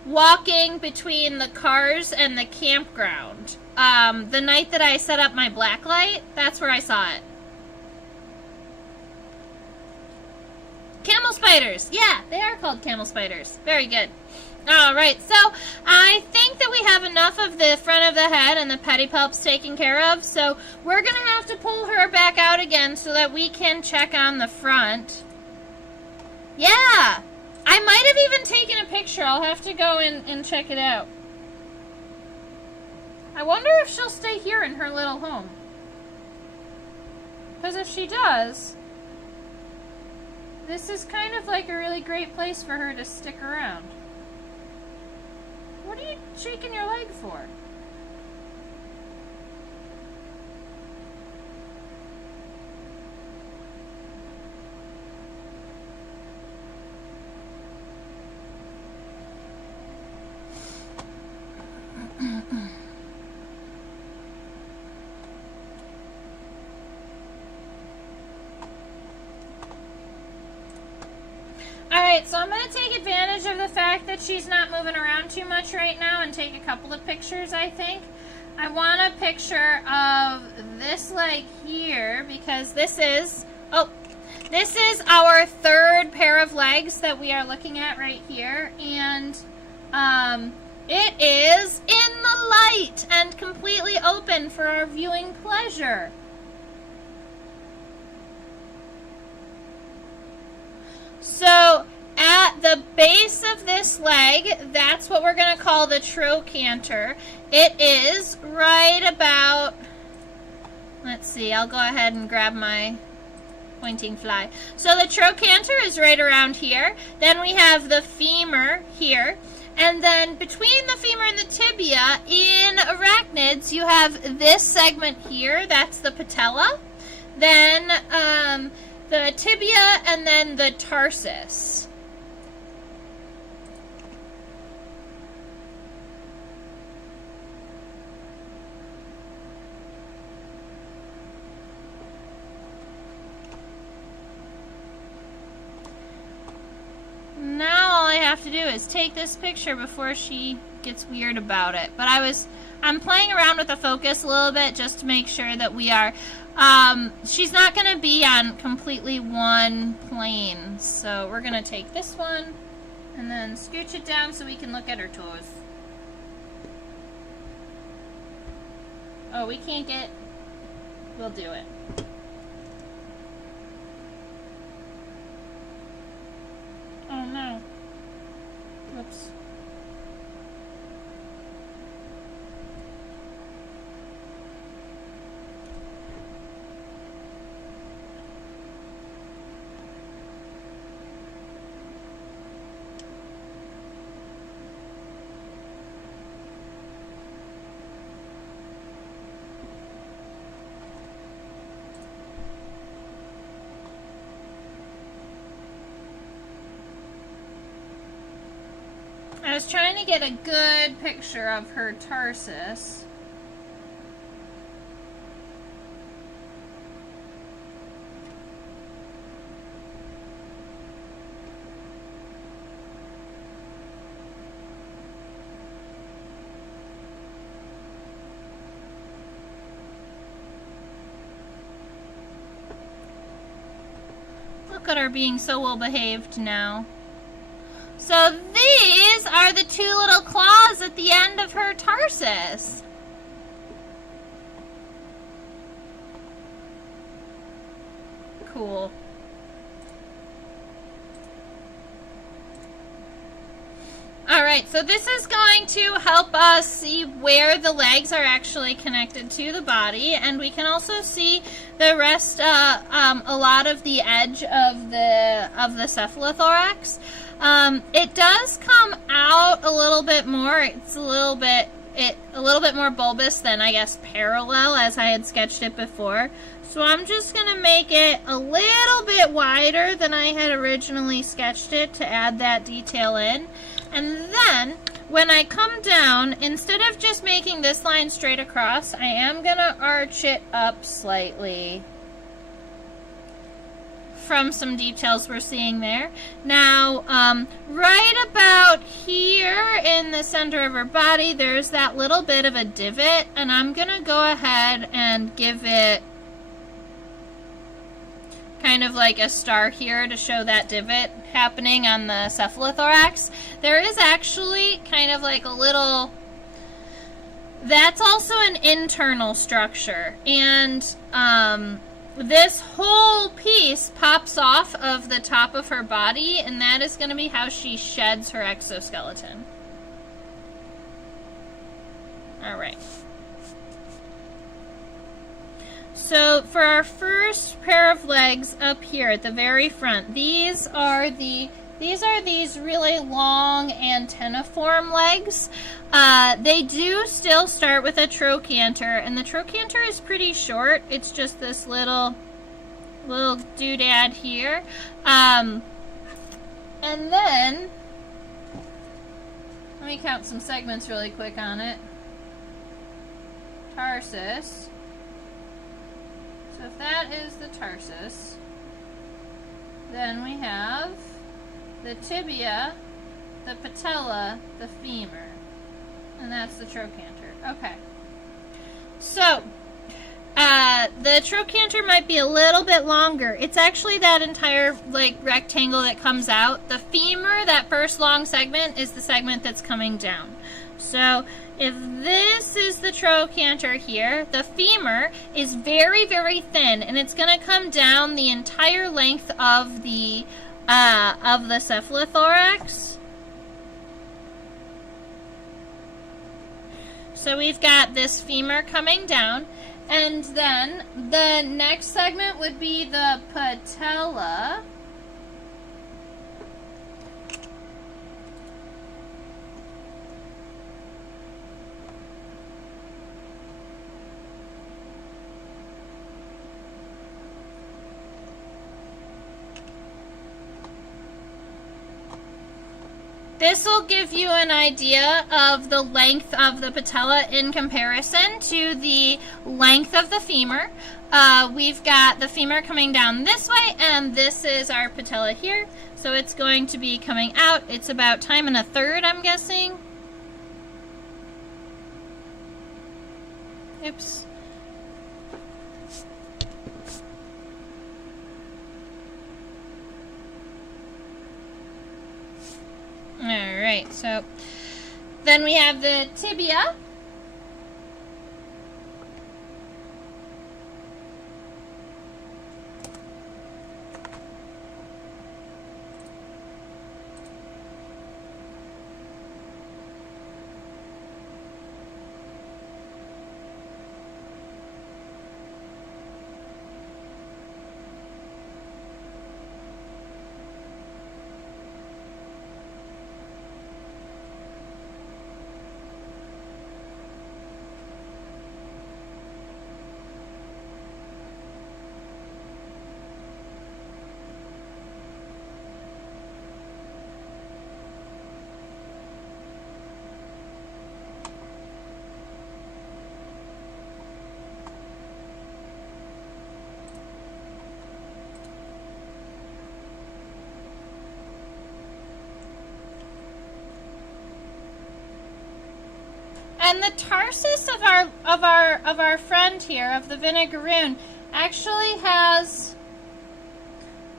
walking between the cars and the campground. The night that I set up my blacklight, that's where I saw it. Camel spiders. Yeah, they are called camel spiders. Very good. Alright, so I think that we have enough of the front of the head and the pedipalps taken care of, so we're going to have to pull her back out again so that we can check on the front. Yeah! I might have even taken a picture. I'll have to go and check it out. I wonder if she'll stay here in her little home. Because if she does, this is kind of like a really great place for her to stick around. What are you shaking your leg for? I'm going to take advantage of the fact that she's not moving around too much right now and take a couple of pictures, I think. I want a picture of this leg here because this is our third pair of legs that we are looking at right here. And it is in the light and completely open for our viewing pleasure. So at the base of this leg, that's what we're going to call the trochanter. It is right about, let's see, I'll go ahead and grab my pointing fly. So the trochanter is right around here. Then we have the femur here. And then between the femur and the tibia, in arachnids, you have this segment here. That's the patella. Then the tibia, and then the tarsus. Now all I have to do is take this picture before she gets weird about it. But I'm playing around with the focus a little bit just to make sure that we are, she's not going to be on completely one plane. So we're going to take this one and then scooch it down so we can look at her toes. Oh, we can't get, we'll do it. Oh no. Whoops. I was trying to get a good picture of her tarsus. Look at her being so well behaved now. So these are the two little claws at the end of her tarsus. Cool. Alright, so this is going to help us see where the legs are actually connected to the body, and we can also see the rest, a lot of the edge of the cephalothorax. It does come out a little bit more. It's a little bit more bulbous than, I guess, parallel as I had sketched it before. So I'm just going to make it a little bit wider than I had originally sketched it to add that detail in. And then when I come down, instead of just making this line straight across, I am going to arch it up slightly from some details we're seeing there. Now, right about here in the center of her body, there's that little bit of a divot, and I'm going to go ahead and give it kind of like a star here to show that divot happening on the cephalothorax. There is actually kind of like a little, that's also an internal structure, and this whole piece pops off of the top of her body, and that is going to be how she sheds her exoskeleton. Alright. So for our first pair of legs up here at the very front, these are these really long antenniform legs. They do still start with a trochanter, and the trochanter is pretty short. It's just this little doodad here. And then, let me count some segments really quick on it. Tarsus. So if that is the tarsus, then we have the tibia, the patella, the femur. And that's the trochanter. Okay. So, the trochanter might be a little bit longer. It's actually that entire, like, rectangle that comes out. The femur, that first long segment, is the segment that's coming down. So, if this is the trochanter here, the femur is very, very thin, and it's going to come down the entire length of the cephalothorax. So we've got this femur coming down, and then the next segment would be the patella. This will give you an idea of the length of the patella in comparison to the length of the femur. We've got the femur coming down this way, and this is our patella here. So it's going to be coming out. It's about 1 1/3, I'm guessing. Oops. Alright, so then we have the tibia. And the tarsus of our friend here, of the Vinegaroon, actually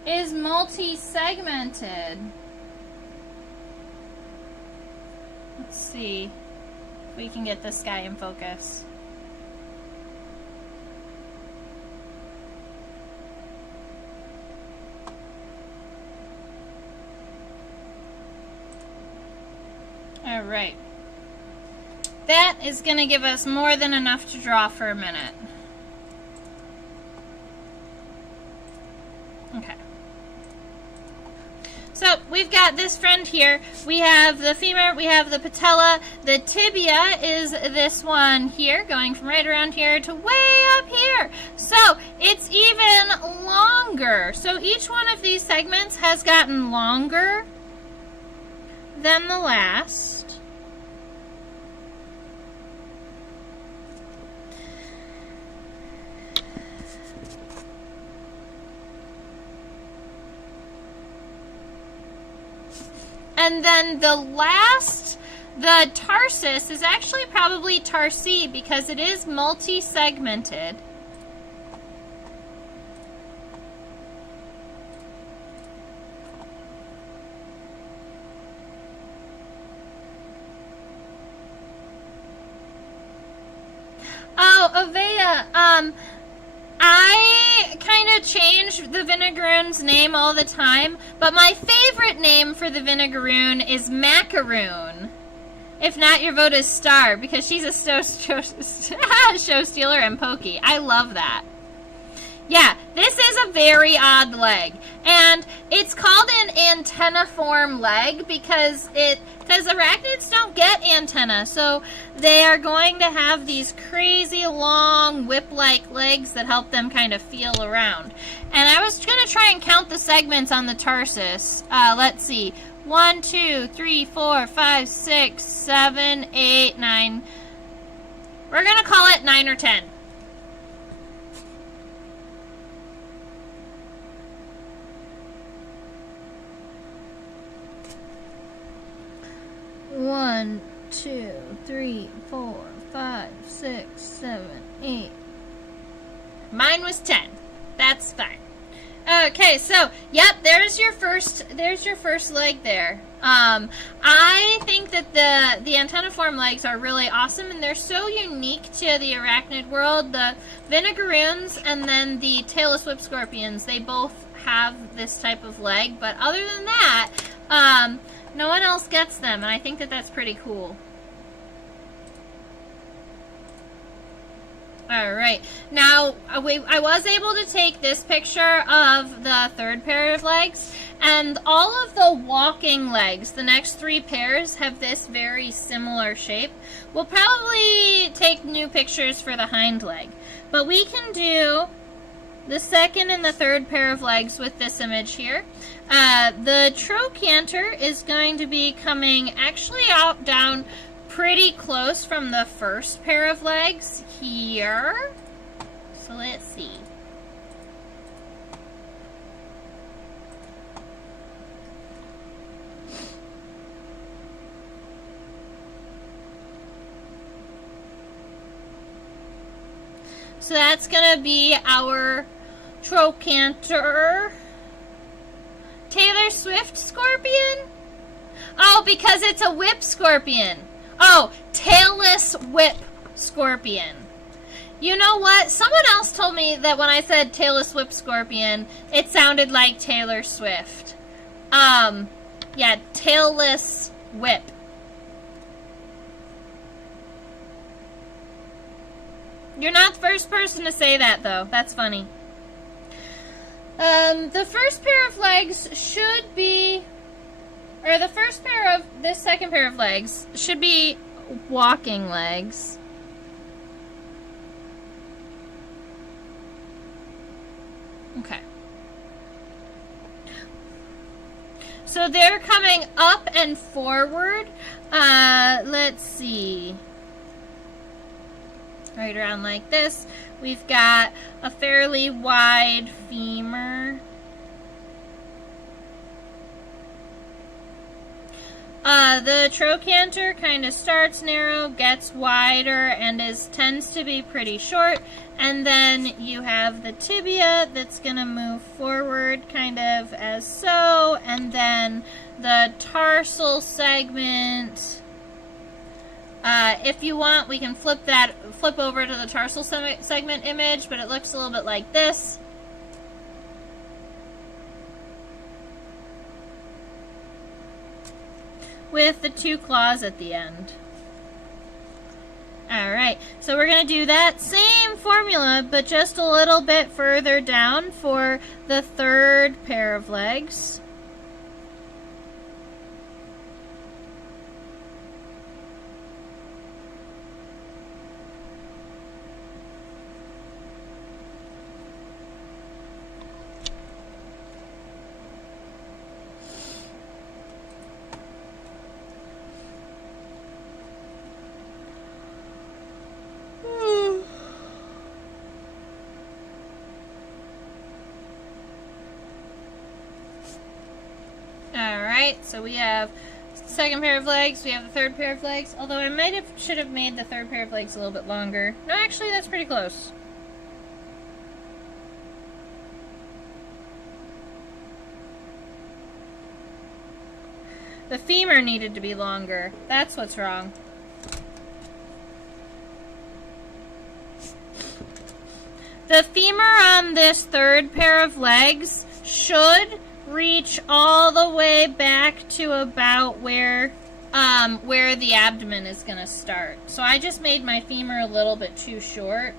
is multi-segmented. Let's see if we can get this guy in focus. All right. That is going to give us more than enough to draw for a minute. Okay. So we've got this friend here. We have the femur, we have the patella. The tibia is this one here, going from right around here to way up here. So it's even longer. So each one of these segments has gotten longer than the last. And then the tarsus is actually probably tarsi because it is multi-segmented. Oh, Avea, I kind of change the Vinegaroon's name all the time, but my favorite name for the Vinegaroon is Macaroon. If not, your vote is Star, because she's a show stealer and pokey. I love that. Yeah, this is a very odd leg, and it's called an antenniform leg because arachnids don't get antenna, so they are going to have these crazy long whip-like legs that help them kind of feel around. And I was going to try and count the segments on the tarsus. Let's see. 1, 2, 3, 4, 5, 6, 7, 8, 9. We're going to call it 9 or 10. 1, 2, 3, 4, 5, 6, 7, 8. Mine was 10. That's fine. Okay, so yep, there's your first leg there. I think that the antenniform legs are really awesome, and they're so unique to the arachnid world. The Vinegaroons and then the tailless whip scorpions, they both have this type of leg, but other than that, no one else gets them, and I think that that's pretty cool. Alright, now I was able to take this picture of the third pair of legs, and all of the walking legs, the next 3 pairs, have this very similar shape. We'll probably take new pictures for the hind leg, but we can do the second and the third pair of legs with this image here. The trochanter is going to be coming actually out down pretty close from the first pair of legs here. So let's see. So that's going to be our trochanter. Taylor Swift scorpion? Oh, because it's a whip scorpion. Oh, tailless whip scorpion. You know what? Someone else told me that when I said tailless whip scorpion, it sounded like Taylor Swift. Yeah, tailless whip. You're not the first person to say that, though. That's funny. The first pair of legs should be... Or the first pair of this second pair of legs should be walking legs. Okay. So they're coming up and forward. Let's see. Right around like this. We've got a fairly wide femur. The trochanter kind of starts narrow, gets wider, and tends to be pretty short. And then you have the tibia that's going to move forward kind of as so. And then the tarsal segment. If you want, we can flip over to the tarsal segment image, but it looks a little bit like this. With the 2 claws at the end. Alright, so we're going to do that same formula, but just a little bit further down for the third pair of legs. So we have the second pair of legs, we have the third pair of legs, although I should have made the third pair of legs a little bit longer. No, actually that's pretty close. The femur needed to be longer. That's what's wrong. The femur on this third pair of legs should reach all the way back to about where the abdomen is going to start. So I just made my femur a little bit too short.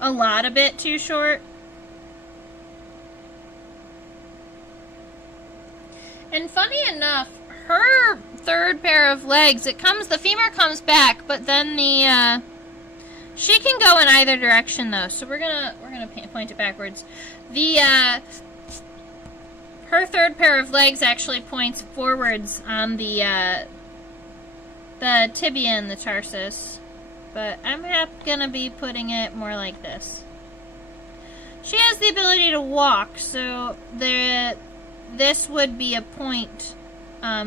A bit too short. And funny enough, her third pair of legs, the femur comes back, but then she can go in either direction though, so we're gonna point it backwards. Her third pair of legs actually points forwards on the tibia and the tarsus, but I'm gonna be putting it more like this. She has the ability to walk, so this would be a point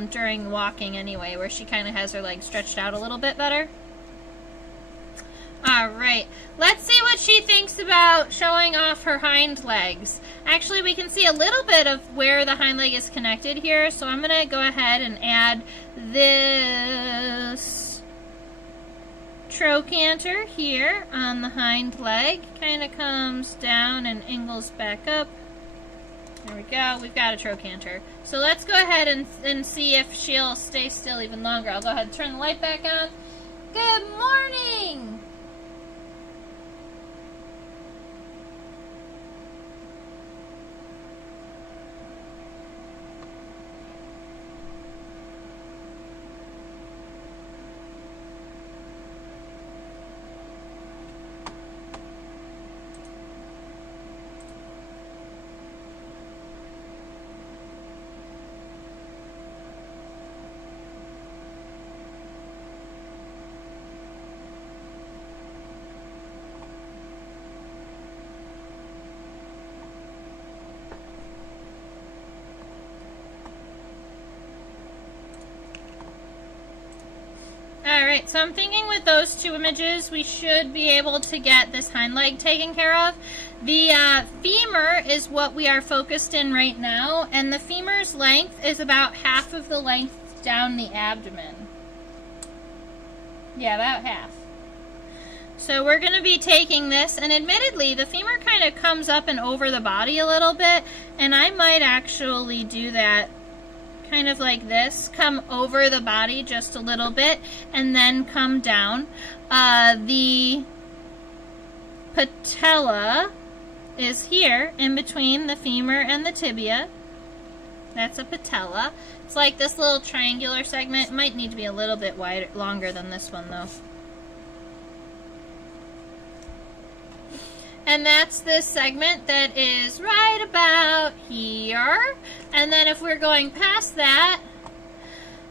during walking anyway, where she kind of has her legs stretched out a little bit better. Alright, let's see what she thinks about showing off her hind legs. Actually, we can see a little bit of where the hind leg is connected here, so I'm going to go ahead and add this trochanter here on the hind leg. Kind of comes down and angles back up. There we go, we've got a trochanter. So let's go ahead and see if she'll stay still even longer. I'll go ahead and turn the light back on. Good morning! Alright, so I'm thinking with those two images, we should be able to get this hind leg taken care of. The femur is what we are focused in right now, and the femur's length is about half of the length down the abdomen. Yeah, about half. So we're going to be taking this, and admittedly, the femur kind of comes up and over the body a little bit, and I might actually do that kind of like this, come over the body just a little bit, and then come down. The patella is here, in between the femur and the tibia. That's a patella. It's like this little triangular segment. It might need to be a little bit wider, longer than this one, though. And that's this segment that is right about here. And then if we're going past that,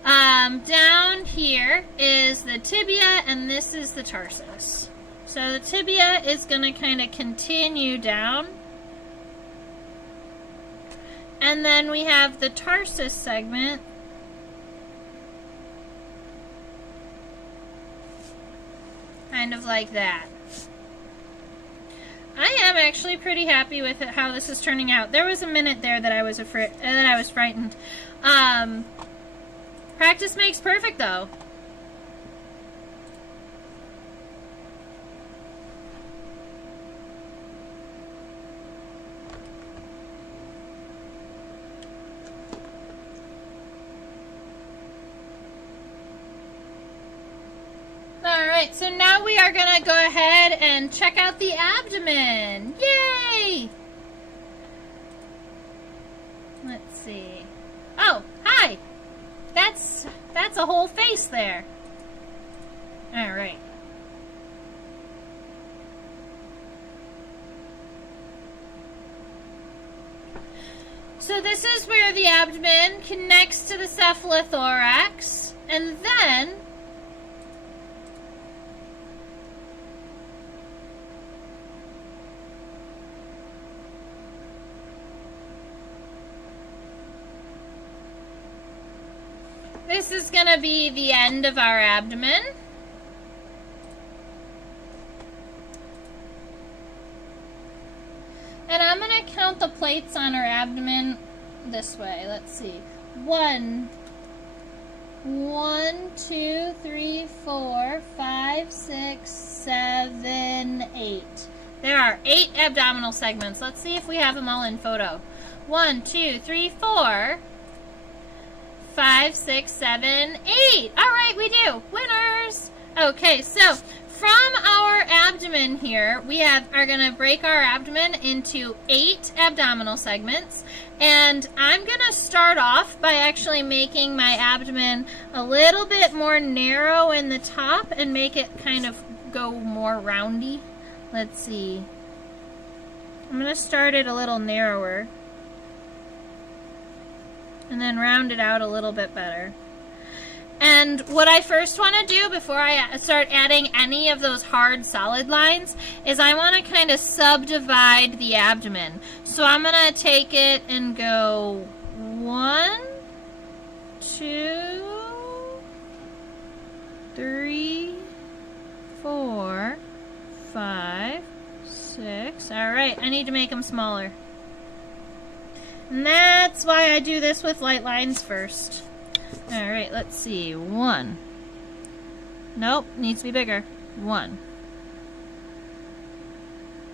down here is the tibia, and this is the tarsus. So the tibia is going to kind of continue down. And then we have the tarsus segment. Kind of like that. I am actually pretty happy with it, how this is turning out. There was a minute there that I was frightened. Practice makes perfect, though. Alright, so now we are going to go ahead and check out the abdomen. Yay! Let's see. Oh, hi! That's a whole face there. Alright. So this is where the abdomen connects to the cephalothorax, and then this is going to be the end of our abdomen. And I'm going to count the plates on our abdomen this way. Let's see. 1, 2, 3, 4, 5, 6, 7, 8. There are 8 abdominal segments. Let's see if we have them all in photo. 1, 2, 3, 4, 5, 6, 7, 8. All right, we do. Winners. Okay, so from our abdomen here, we are going to break our abdomen into 8 abdominal segments. And I'm going to start off by actually making my abdomen a little bit more narrow in the top and make it kind of go more roundy. Let's see. I'm going to start it a little narrower and then round it out a little bit better. And what I first want to do before I start adding any of those hard solid lines is I want to kind of subdivide the abdomen. So I'm going to take it and go 1, 2, 3, 4, 5, 6. All right, I need to make them smaller. And that's why I do this with light lines first. All right, let's see. 1. Nope, needs to be bigger. 1.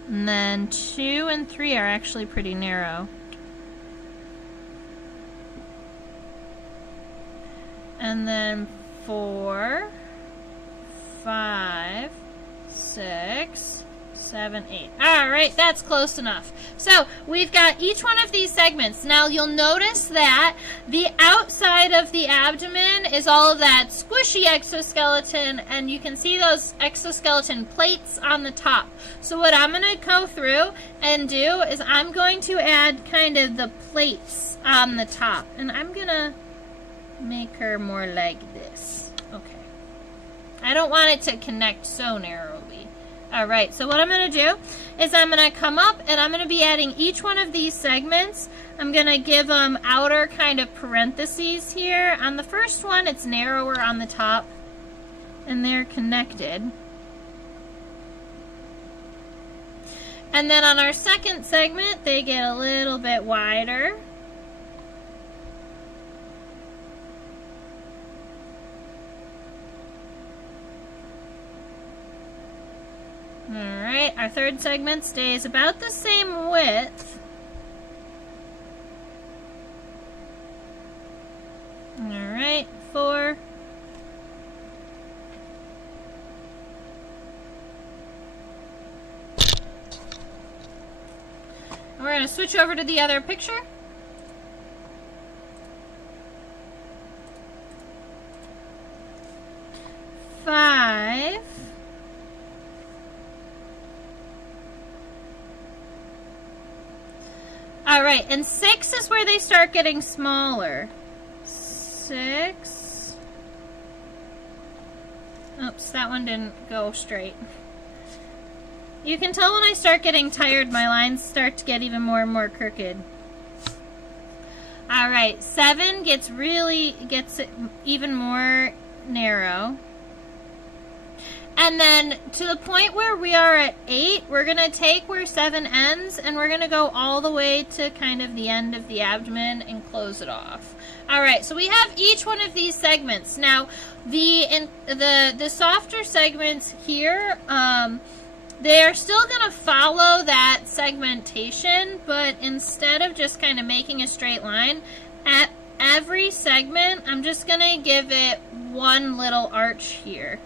And then 2 and 3 are actually pretty narrow. And then 4, 5, 6, 7, 8. All right, that's close enough. So we've got each one of these segments. Now you'll notice that the outside of the abdomen is all of that squishy exoskeleton, and you can see those exoskeleton plates on the top. So what I'm going to go through and do is I'm going to add kind of the plates on the top, and I'm going to make her more like this. Okay. I don't want it to connect so narrowly. Alright, so what I'm going to do is I'm going to come up and I'm going to be adding each one of these segments. I'm going to give them outer kind of parentheses here. On the first one, it's narrower on the top, and they're connected. And then on our second segment, they get a little bit wider. Alright, our third segment stays about the same width. Alright, 4. We're going to switch over to the other picture. Five. Alright, and 6 is where they start getting smaller. 6. Oops, that one didn't go straight. You can tell when I start getting tired, my lines start to get even more and more crooked. Alright, 7 gets even more narrow. And then to the point where we are at 8, we're going to take where 7 ends and we're going to go all the way to kind of the end of the abdomen and close it off. Alright, so we have each one of these segments. Now, the softer segments here, they are still going to follow that segmentation, but instead of just kind of making a straight line, at every segment, I'm just going to give it one little arch here.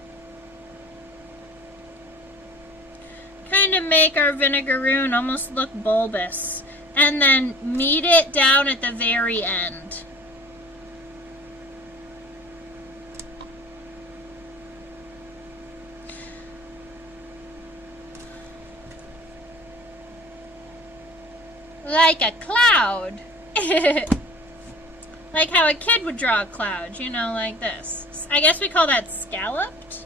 Kind of make our Vinegaroon almost look bulbous, and then meet it down at the very end. Like a cloud. Like how a kid would draw a cloud, you know, like this. I guess we call that scalloped.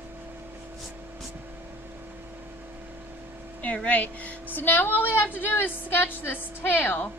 Alright, so now all we have to do is sketch this tail.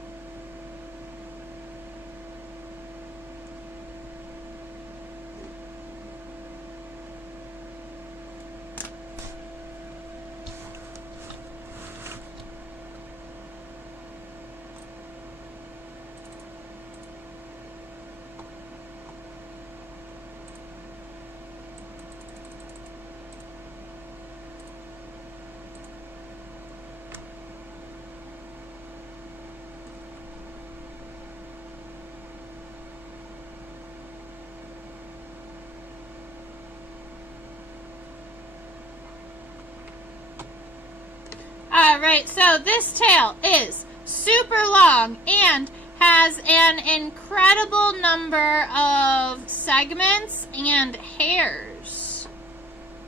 Alright, so this tail is super long and has an incredible number of segments and hairs.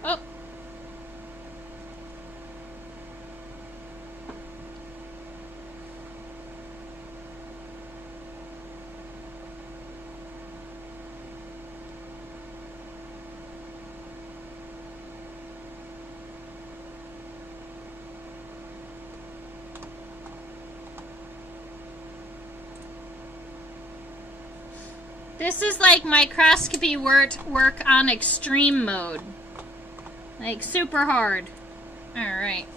Oh. This is like microscopy work on extreme mode. Like super hard. Alright.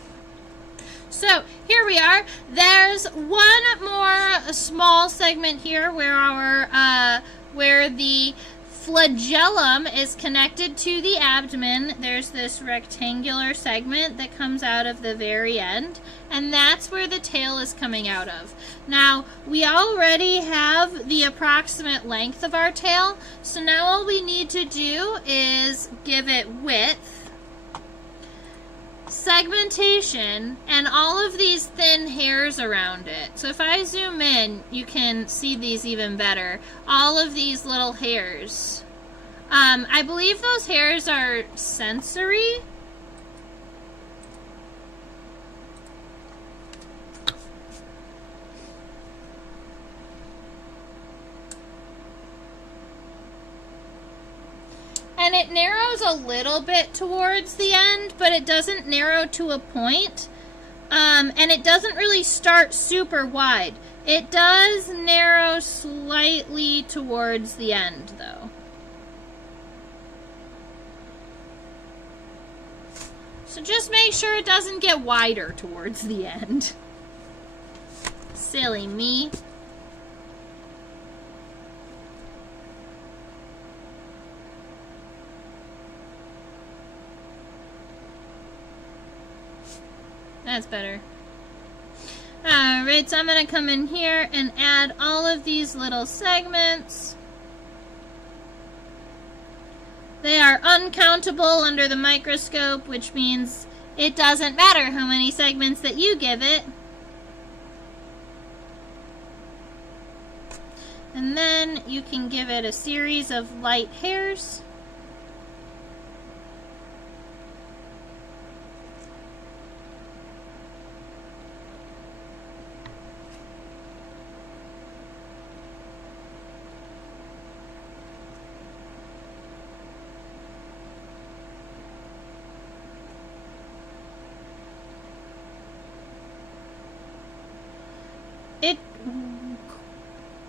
So here we are. There's one more small segment here where the flagellum is connected to the abdomen. There's this rectangular segment that comes out of the very end, and that's where the tail is coming out of. Now, we already have the approximate length of our tail, so now all we need to do is give it width, segmentation, and all of these thin hairs around it. So if I zoom in, you can see these even better. All of these little hairs. I believe those hairs are sensory. And it narrows a little bit towards the end, but it doesn't narrow to a point. And it doesn't really start super wide. It does narrow slightly towards the end, though. So just make sure it doesn't get wider towards the end. Silly me. That's better. Alright, so I'm going to come in here and add all of these little segments. They are uncountable under the microscope, which means it doesn't matter how many segments that you give it. And then you can give it a series of light hairs.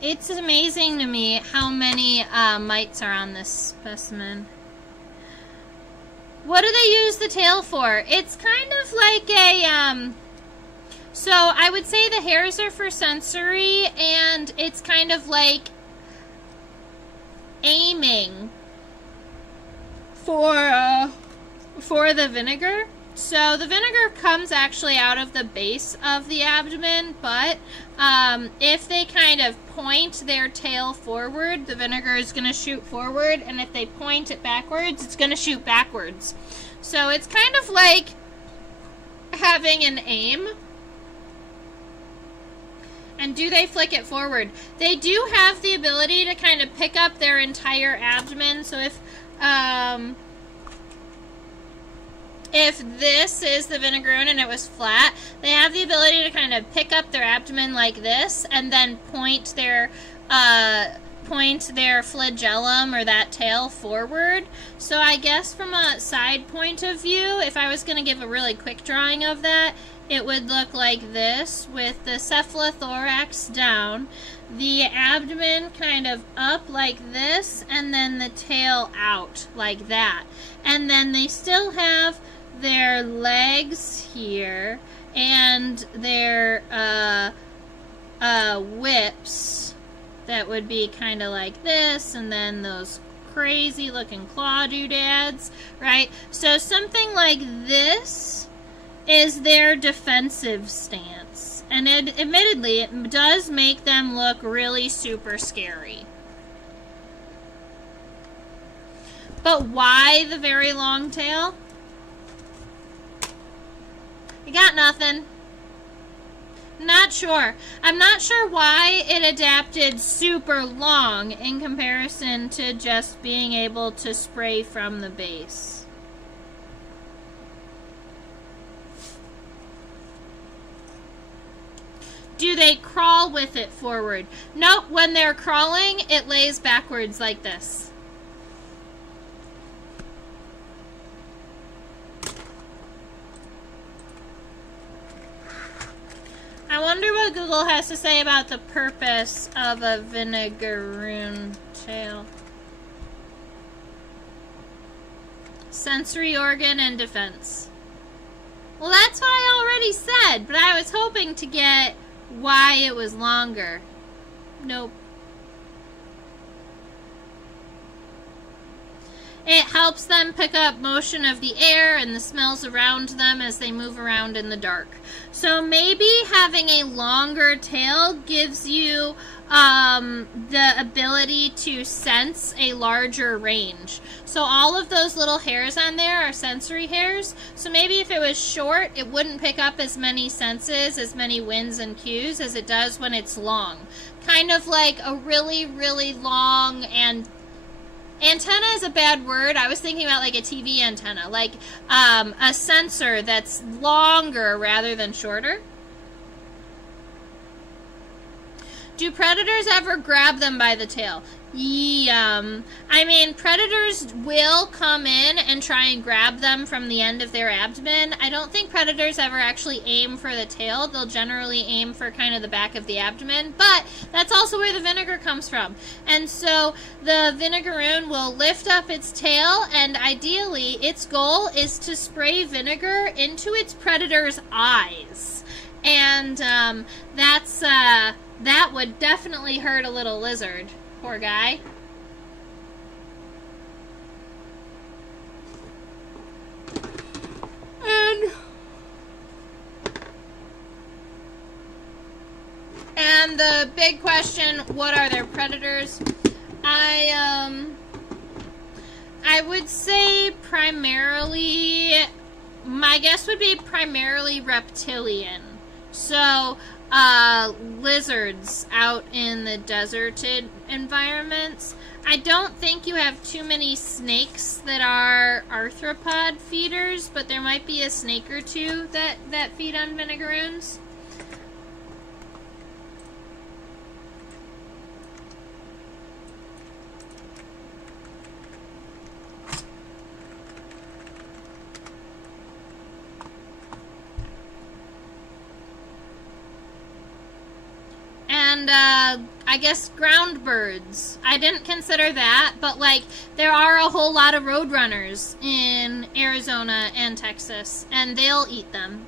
It's amazing to me how many mites are on this specimen. What do they use the tail for? It's kind of like a, so I would say the hairs are for sensory, and it's kind of like aiming for the vinegar. So the vinegar comes actually out of the base of the abdomen, but if they kind of point their tail forward, the vinegar is going to shoot forward, and if they point it backwards, it's going to shoot backwards. So it's kind of like having an aim. And do they flick it forward? They do have the ability to kind of pick up their entire abdomen. So if this is the Vinegaroon and it was flat, they have the ability to kind of pick up their abdomen like this and then point their flagellum or that tail forward. So I guess from a side point of view, if I was going to give a really quick drawing of that, it would look like this with the cephalothorax down, the abdomen kind of up like this, and then the tail out like that. And then they still have their legs here and their whips that would be kind of like this, and then those crazy looking claw doodads, right? So something like this is their defensive stance, and admittedly it does make them look really super scary. But why the very long tail? I got nothing. Not sure. I'm not sure why it adapted super long in comparison to just being able to spray from the base. Do they crawl with it forward? Nope, when they're crawling, it lays backwards like this. I wonder what Google has to say about the purpose of a Vinegaroon tail. Sensory organ and defense. Well, that's what I already said, but I was hoping to get why it was longer. Nope. It helps them pick up motion of the air and the smells around them as they move around in the dark. So maybe having a longer tail gives you the ability to sense a larger range. So all of those little hairs on there are sensory hairs. So maybe if it was short, it wouldn't pick up as many senses, as many winds and cues as it does when it's long. Kind of like a really, really long and antenna is a bad word. I was thinking about like a TV antenna, like a sensor that's longer rather than shorter. Do predators ever grab them by the tail? I mean, predators will come in and try and grab them from the end of their abdomen. I don't think predators ever actually aim for the tail. They'll generally aim for kind of the back of the abdomen, but that's also where the vinegar comes from. And so the Vinegaroon will lift up its tail, and ideally its goal is to spray vinegar into its predator's eyes. And that would definitely hurt a little lizard. Poor guy. And the big question, what are their predators? I would say primarily, my guess would be primarily reptilian. So, lizards out in the deserted environments. I don't think you have too many snakes that are arthropod feeders, but there might be a snake or two that feed on Vinegaroons. And, I guess ground birds. I didn't consider that, but, like, there are a whole lot of roadrunners in Arizona and Texas, and they'll eat them.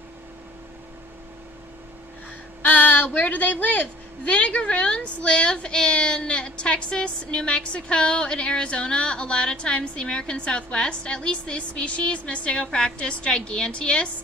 Where do they live? Vinegaroons live in Texas, New Mexico, and Arizona, a lot of times the American Southwest. At least this species, Mastigoproctus giganteus,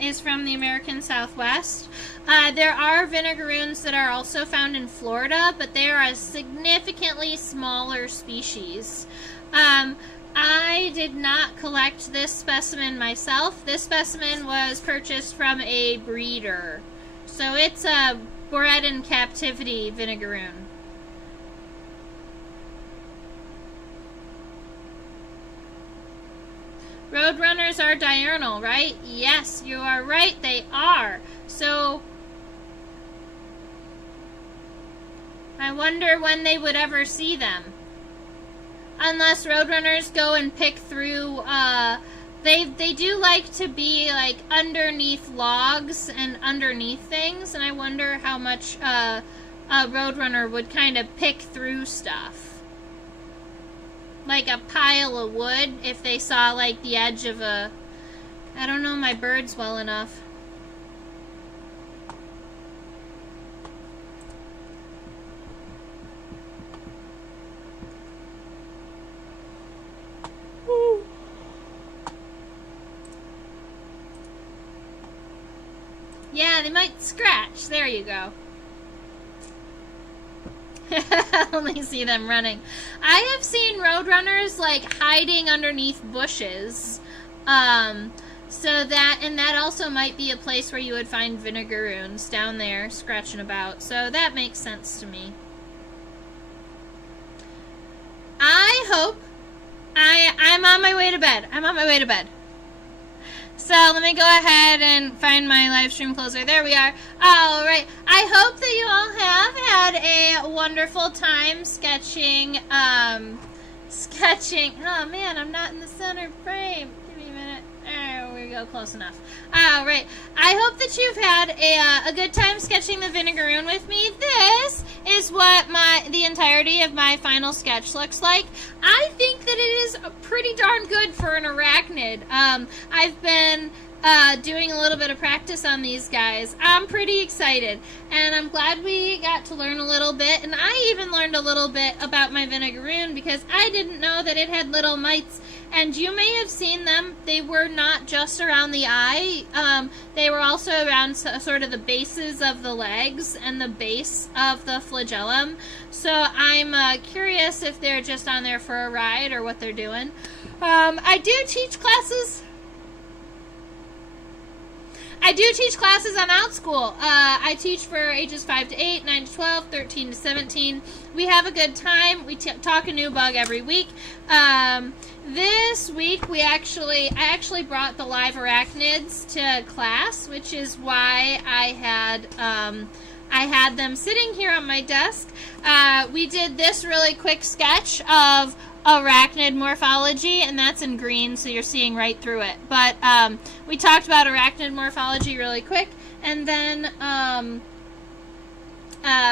is from the American Southwest. There are Vinegaroons that are also found in Florida, but they are a significantly smaller species. I did not collect this specimen myself. This specimen was purchased from a breeder. So it's a bred in captivity Vinegaroon. Roadrunners are diurnal, right? Yes, you are right, they are. So I wonder when they would ever see them. Unless roadrunners go and pick through, they do like to be like underneath logs and underneath things, and I wonder how much a roadrunner would kind of pick through stuff. Like a pile of wood, if they saw like the edge of a... I don't know my birds well enough. Yeah, they might scratch. There you go. I only see them running. I have seen roadrunners like hiding underneath bushes. So that also might be a place where you would find Vinegaroons down there scratching about. So that makes sense to me. I hope I'm on my way to bed. I'm on my way to bed. So let me go ahead and find my live stream closer. There we are. All right. I hope that you all have had a wonderful time sketching. Oh man, I'm not in the center frame. Give me a minute. There we we go. Close enough. All right. I hope that you've had a good time sketching the Vinegaroon with me. This is what the entirety of my final sketch looks like. I think that it is pretty darn good for an arachnid. I've been doing a little bit of practice on these guys. I'm pretty excited, and I'm glad we got to learn a little bit, and I even learned a little bit about my Vinegaroon because I didn't know that it had little mites, and you may have seen them. They were not just around the eye. They were also around sort of the bases of the legs and the base of the flagellum, so I'm curious if they're just on there for a ride or what they're doing. I do teach classes on OutSchool. I teach for ages 5 to 8, 9 to 12, 13 to 17. We have a good time. We talk a new bug every week. This week I actually brought the live arachnids to class, which is why I had them sitting here on my desk. We did this really quick sketch of arachnid morphology, and that's in green, so you're seeing right through it. But we talked about arachnid morphology really quick, and then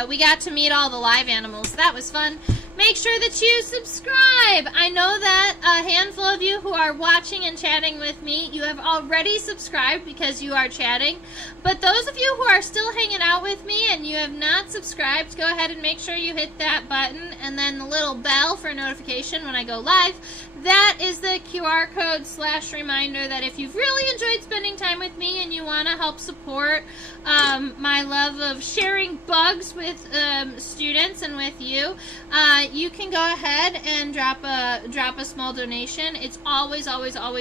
we got to meet all the live animals. That was fun. Make sure that you subscribe. I know that a handful of you who are watching and chatting with me, you have already subscribed because you are chatting. But those of you who are still hanging out with me and you have not subscribed, go ahead and make sure you hit that button and then the little bell for notification when I go live. That is the QR code / reminder that if you've really enjoyed spending time with me and you want to help support my love of sharing bugs with students and with you, you can go ahead and drop a small donation. It's always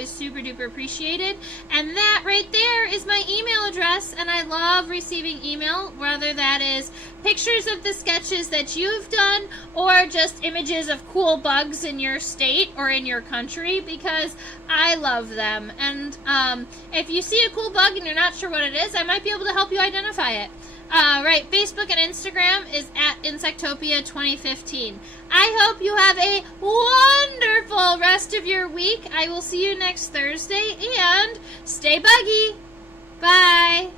super duper appreciated. And that right there is my email address, and I love receiving email, whether that is pictures of the sketches that you've done or just images of cool bugs in your state or in your country, because I love them. And if you see a cool bug and you're not sure what it is, I might be able to help you identify it. Right, Facebook and Instagram is at Insectopia 2015. I hope you have a wonderful rest of your week. I will see you next Thursday, and stay buggy. Bye.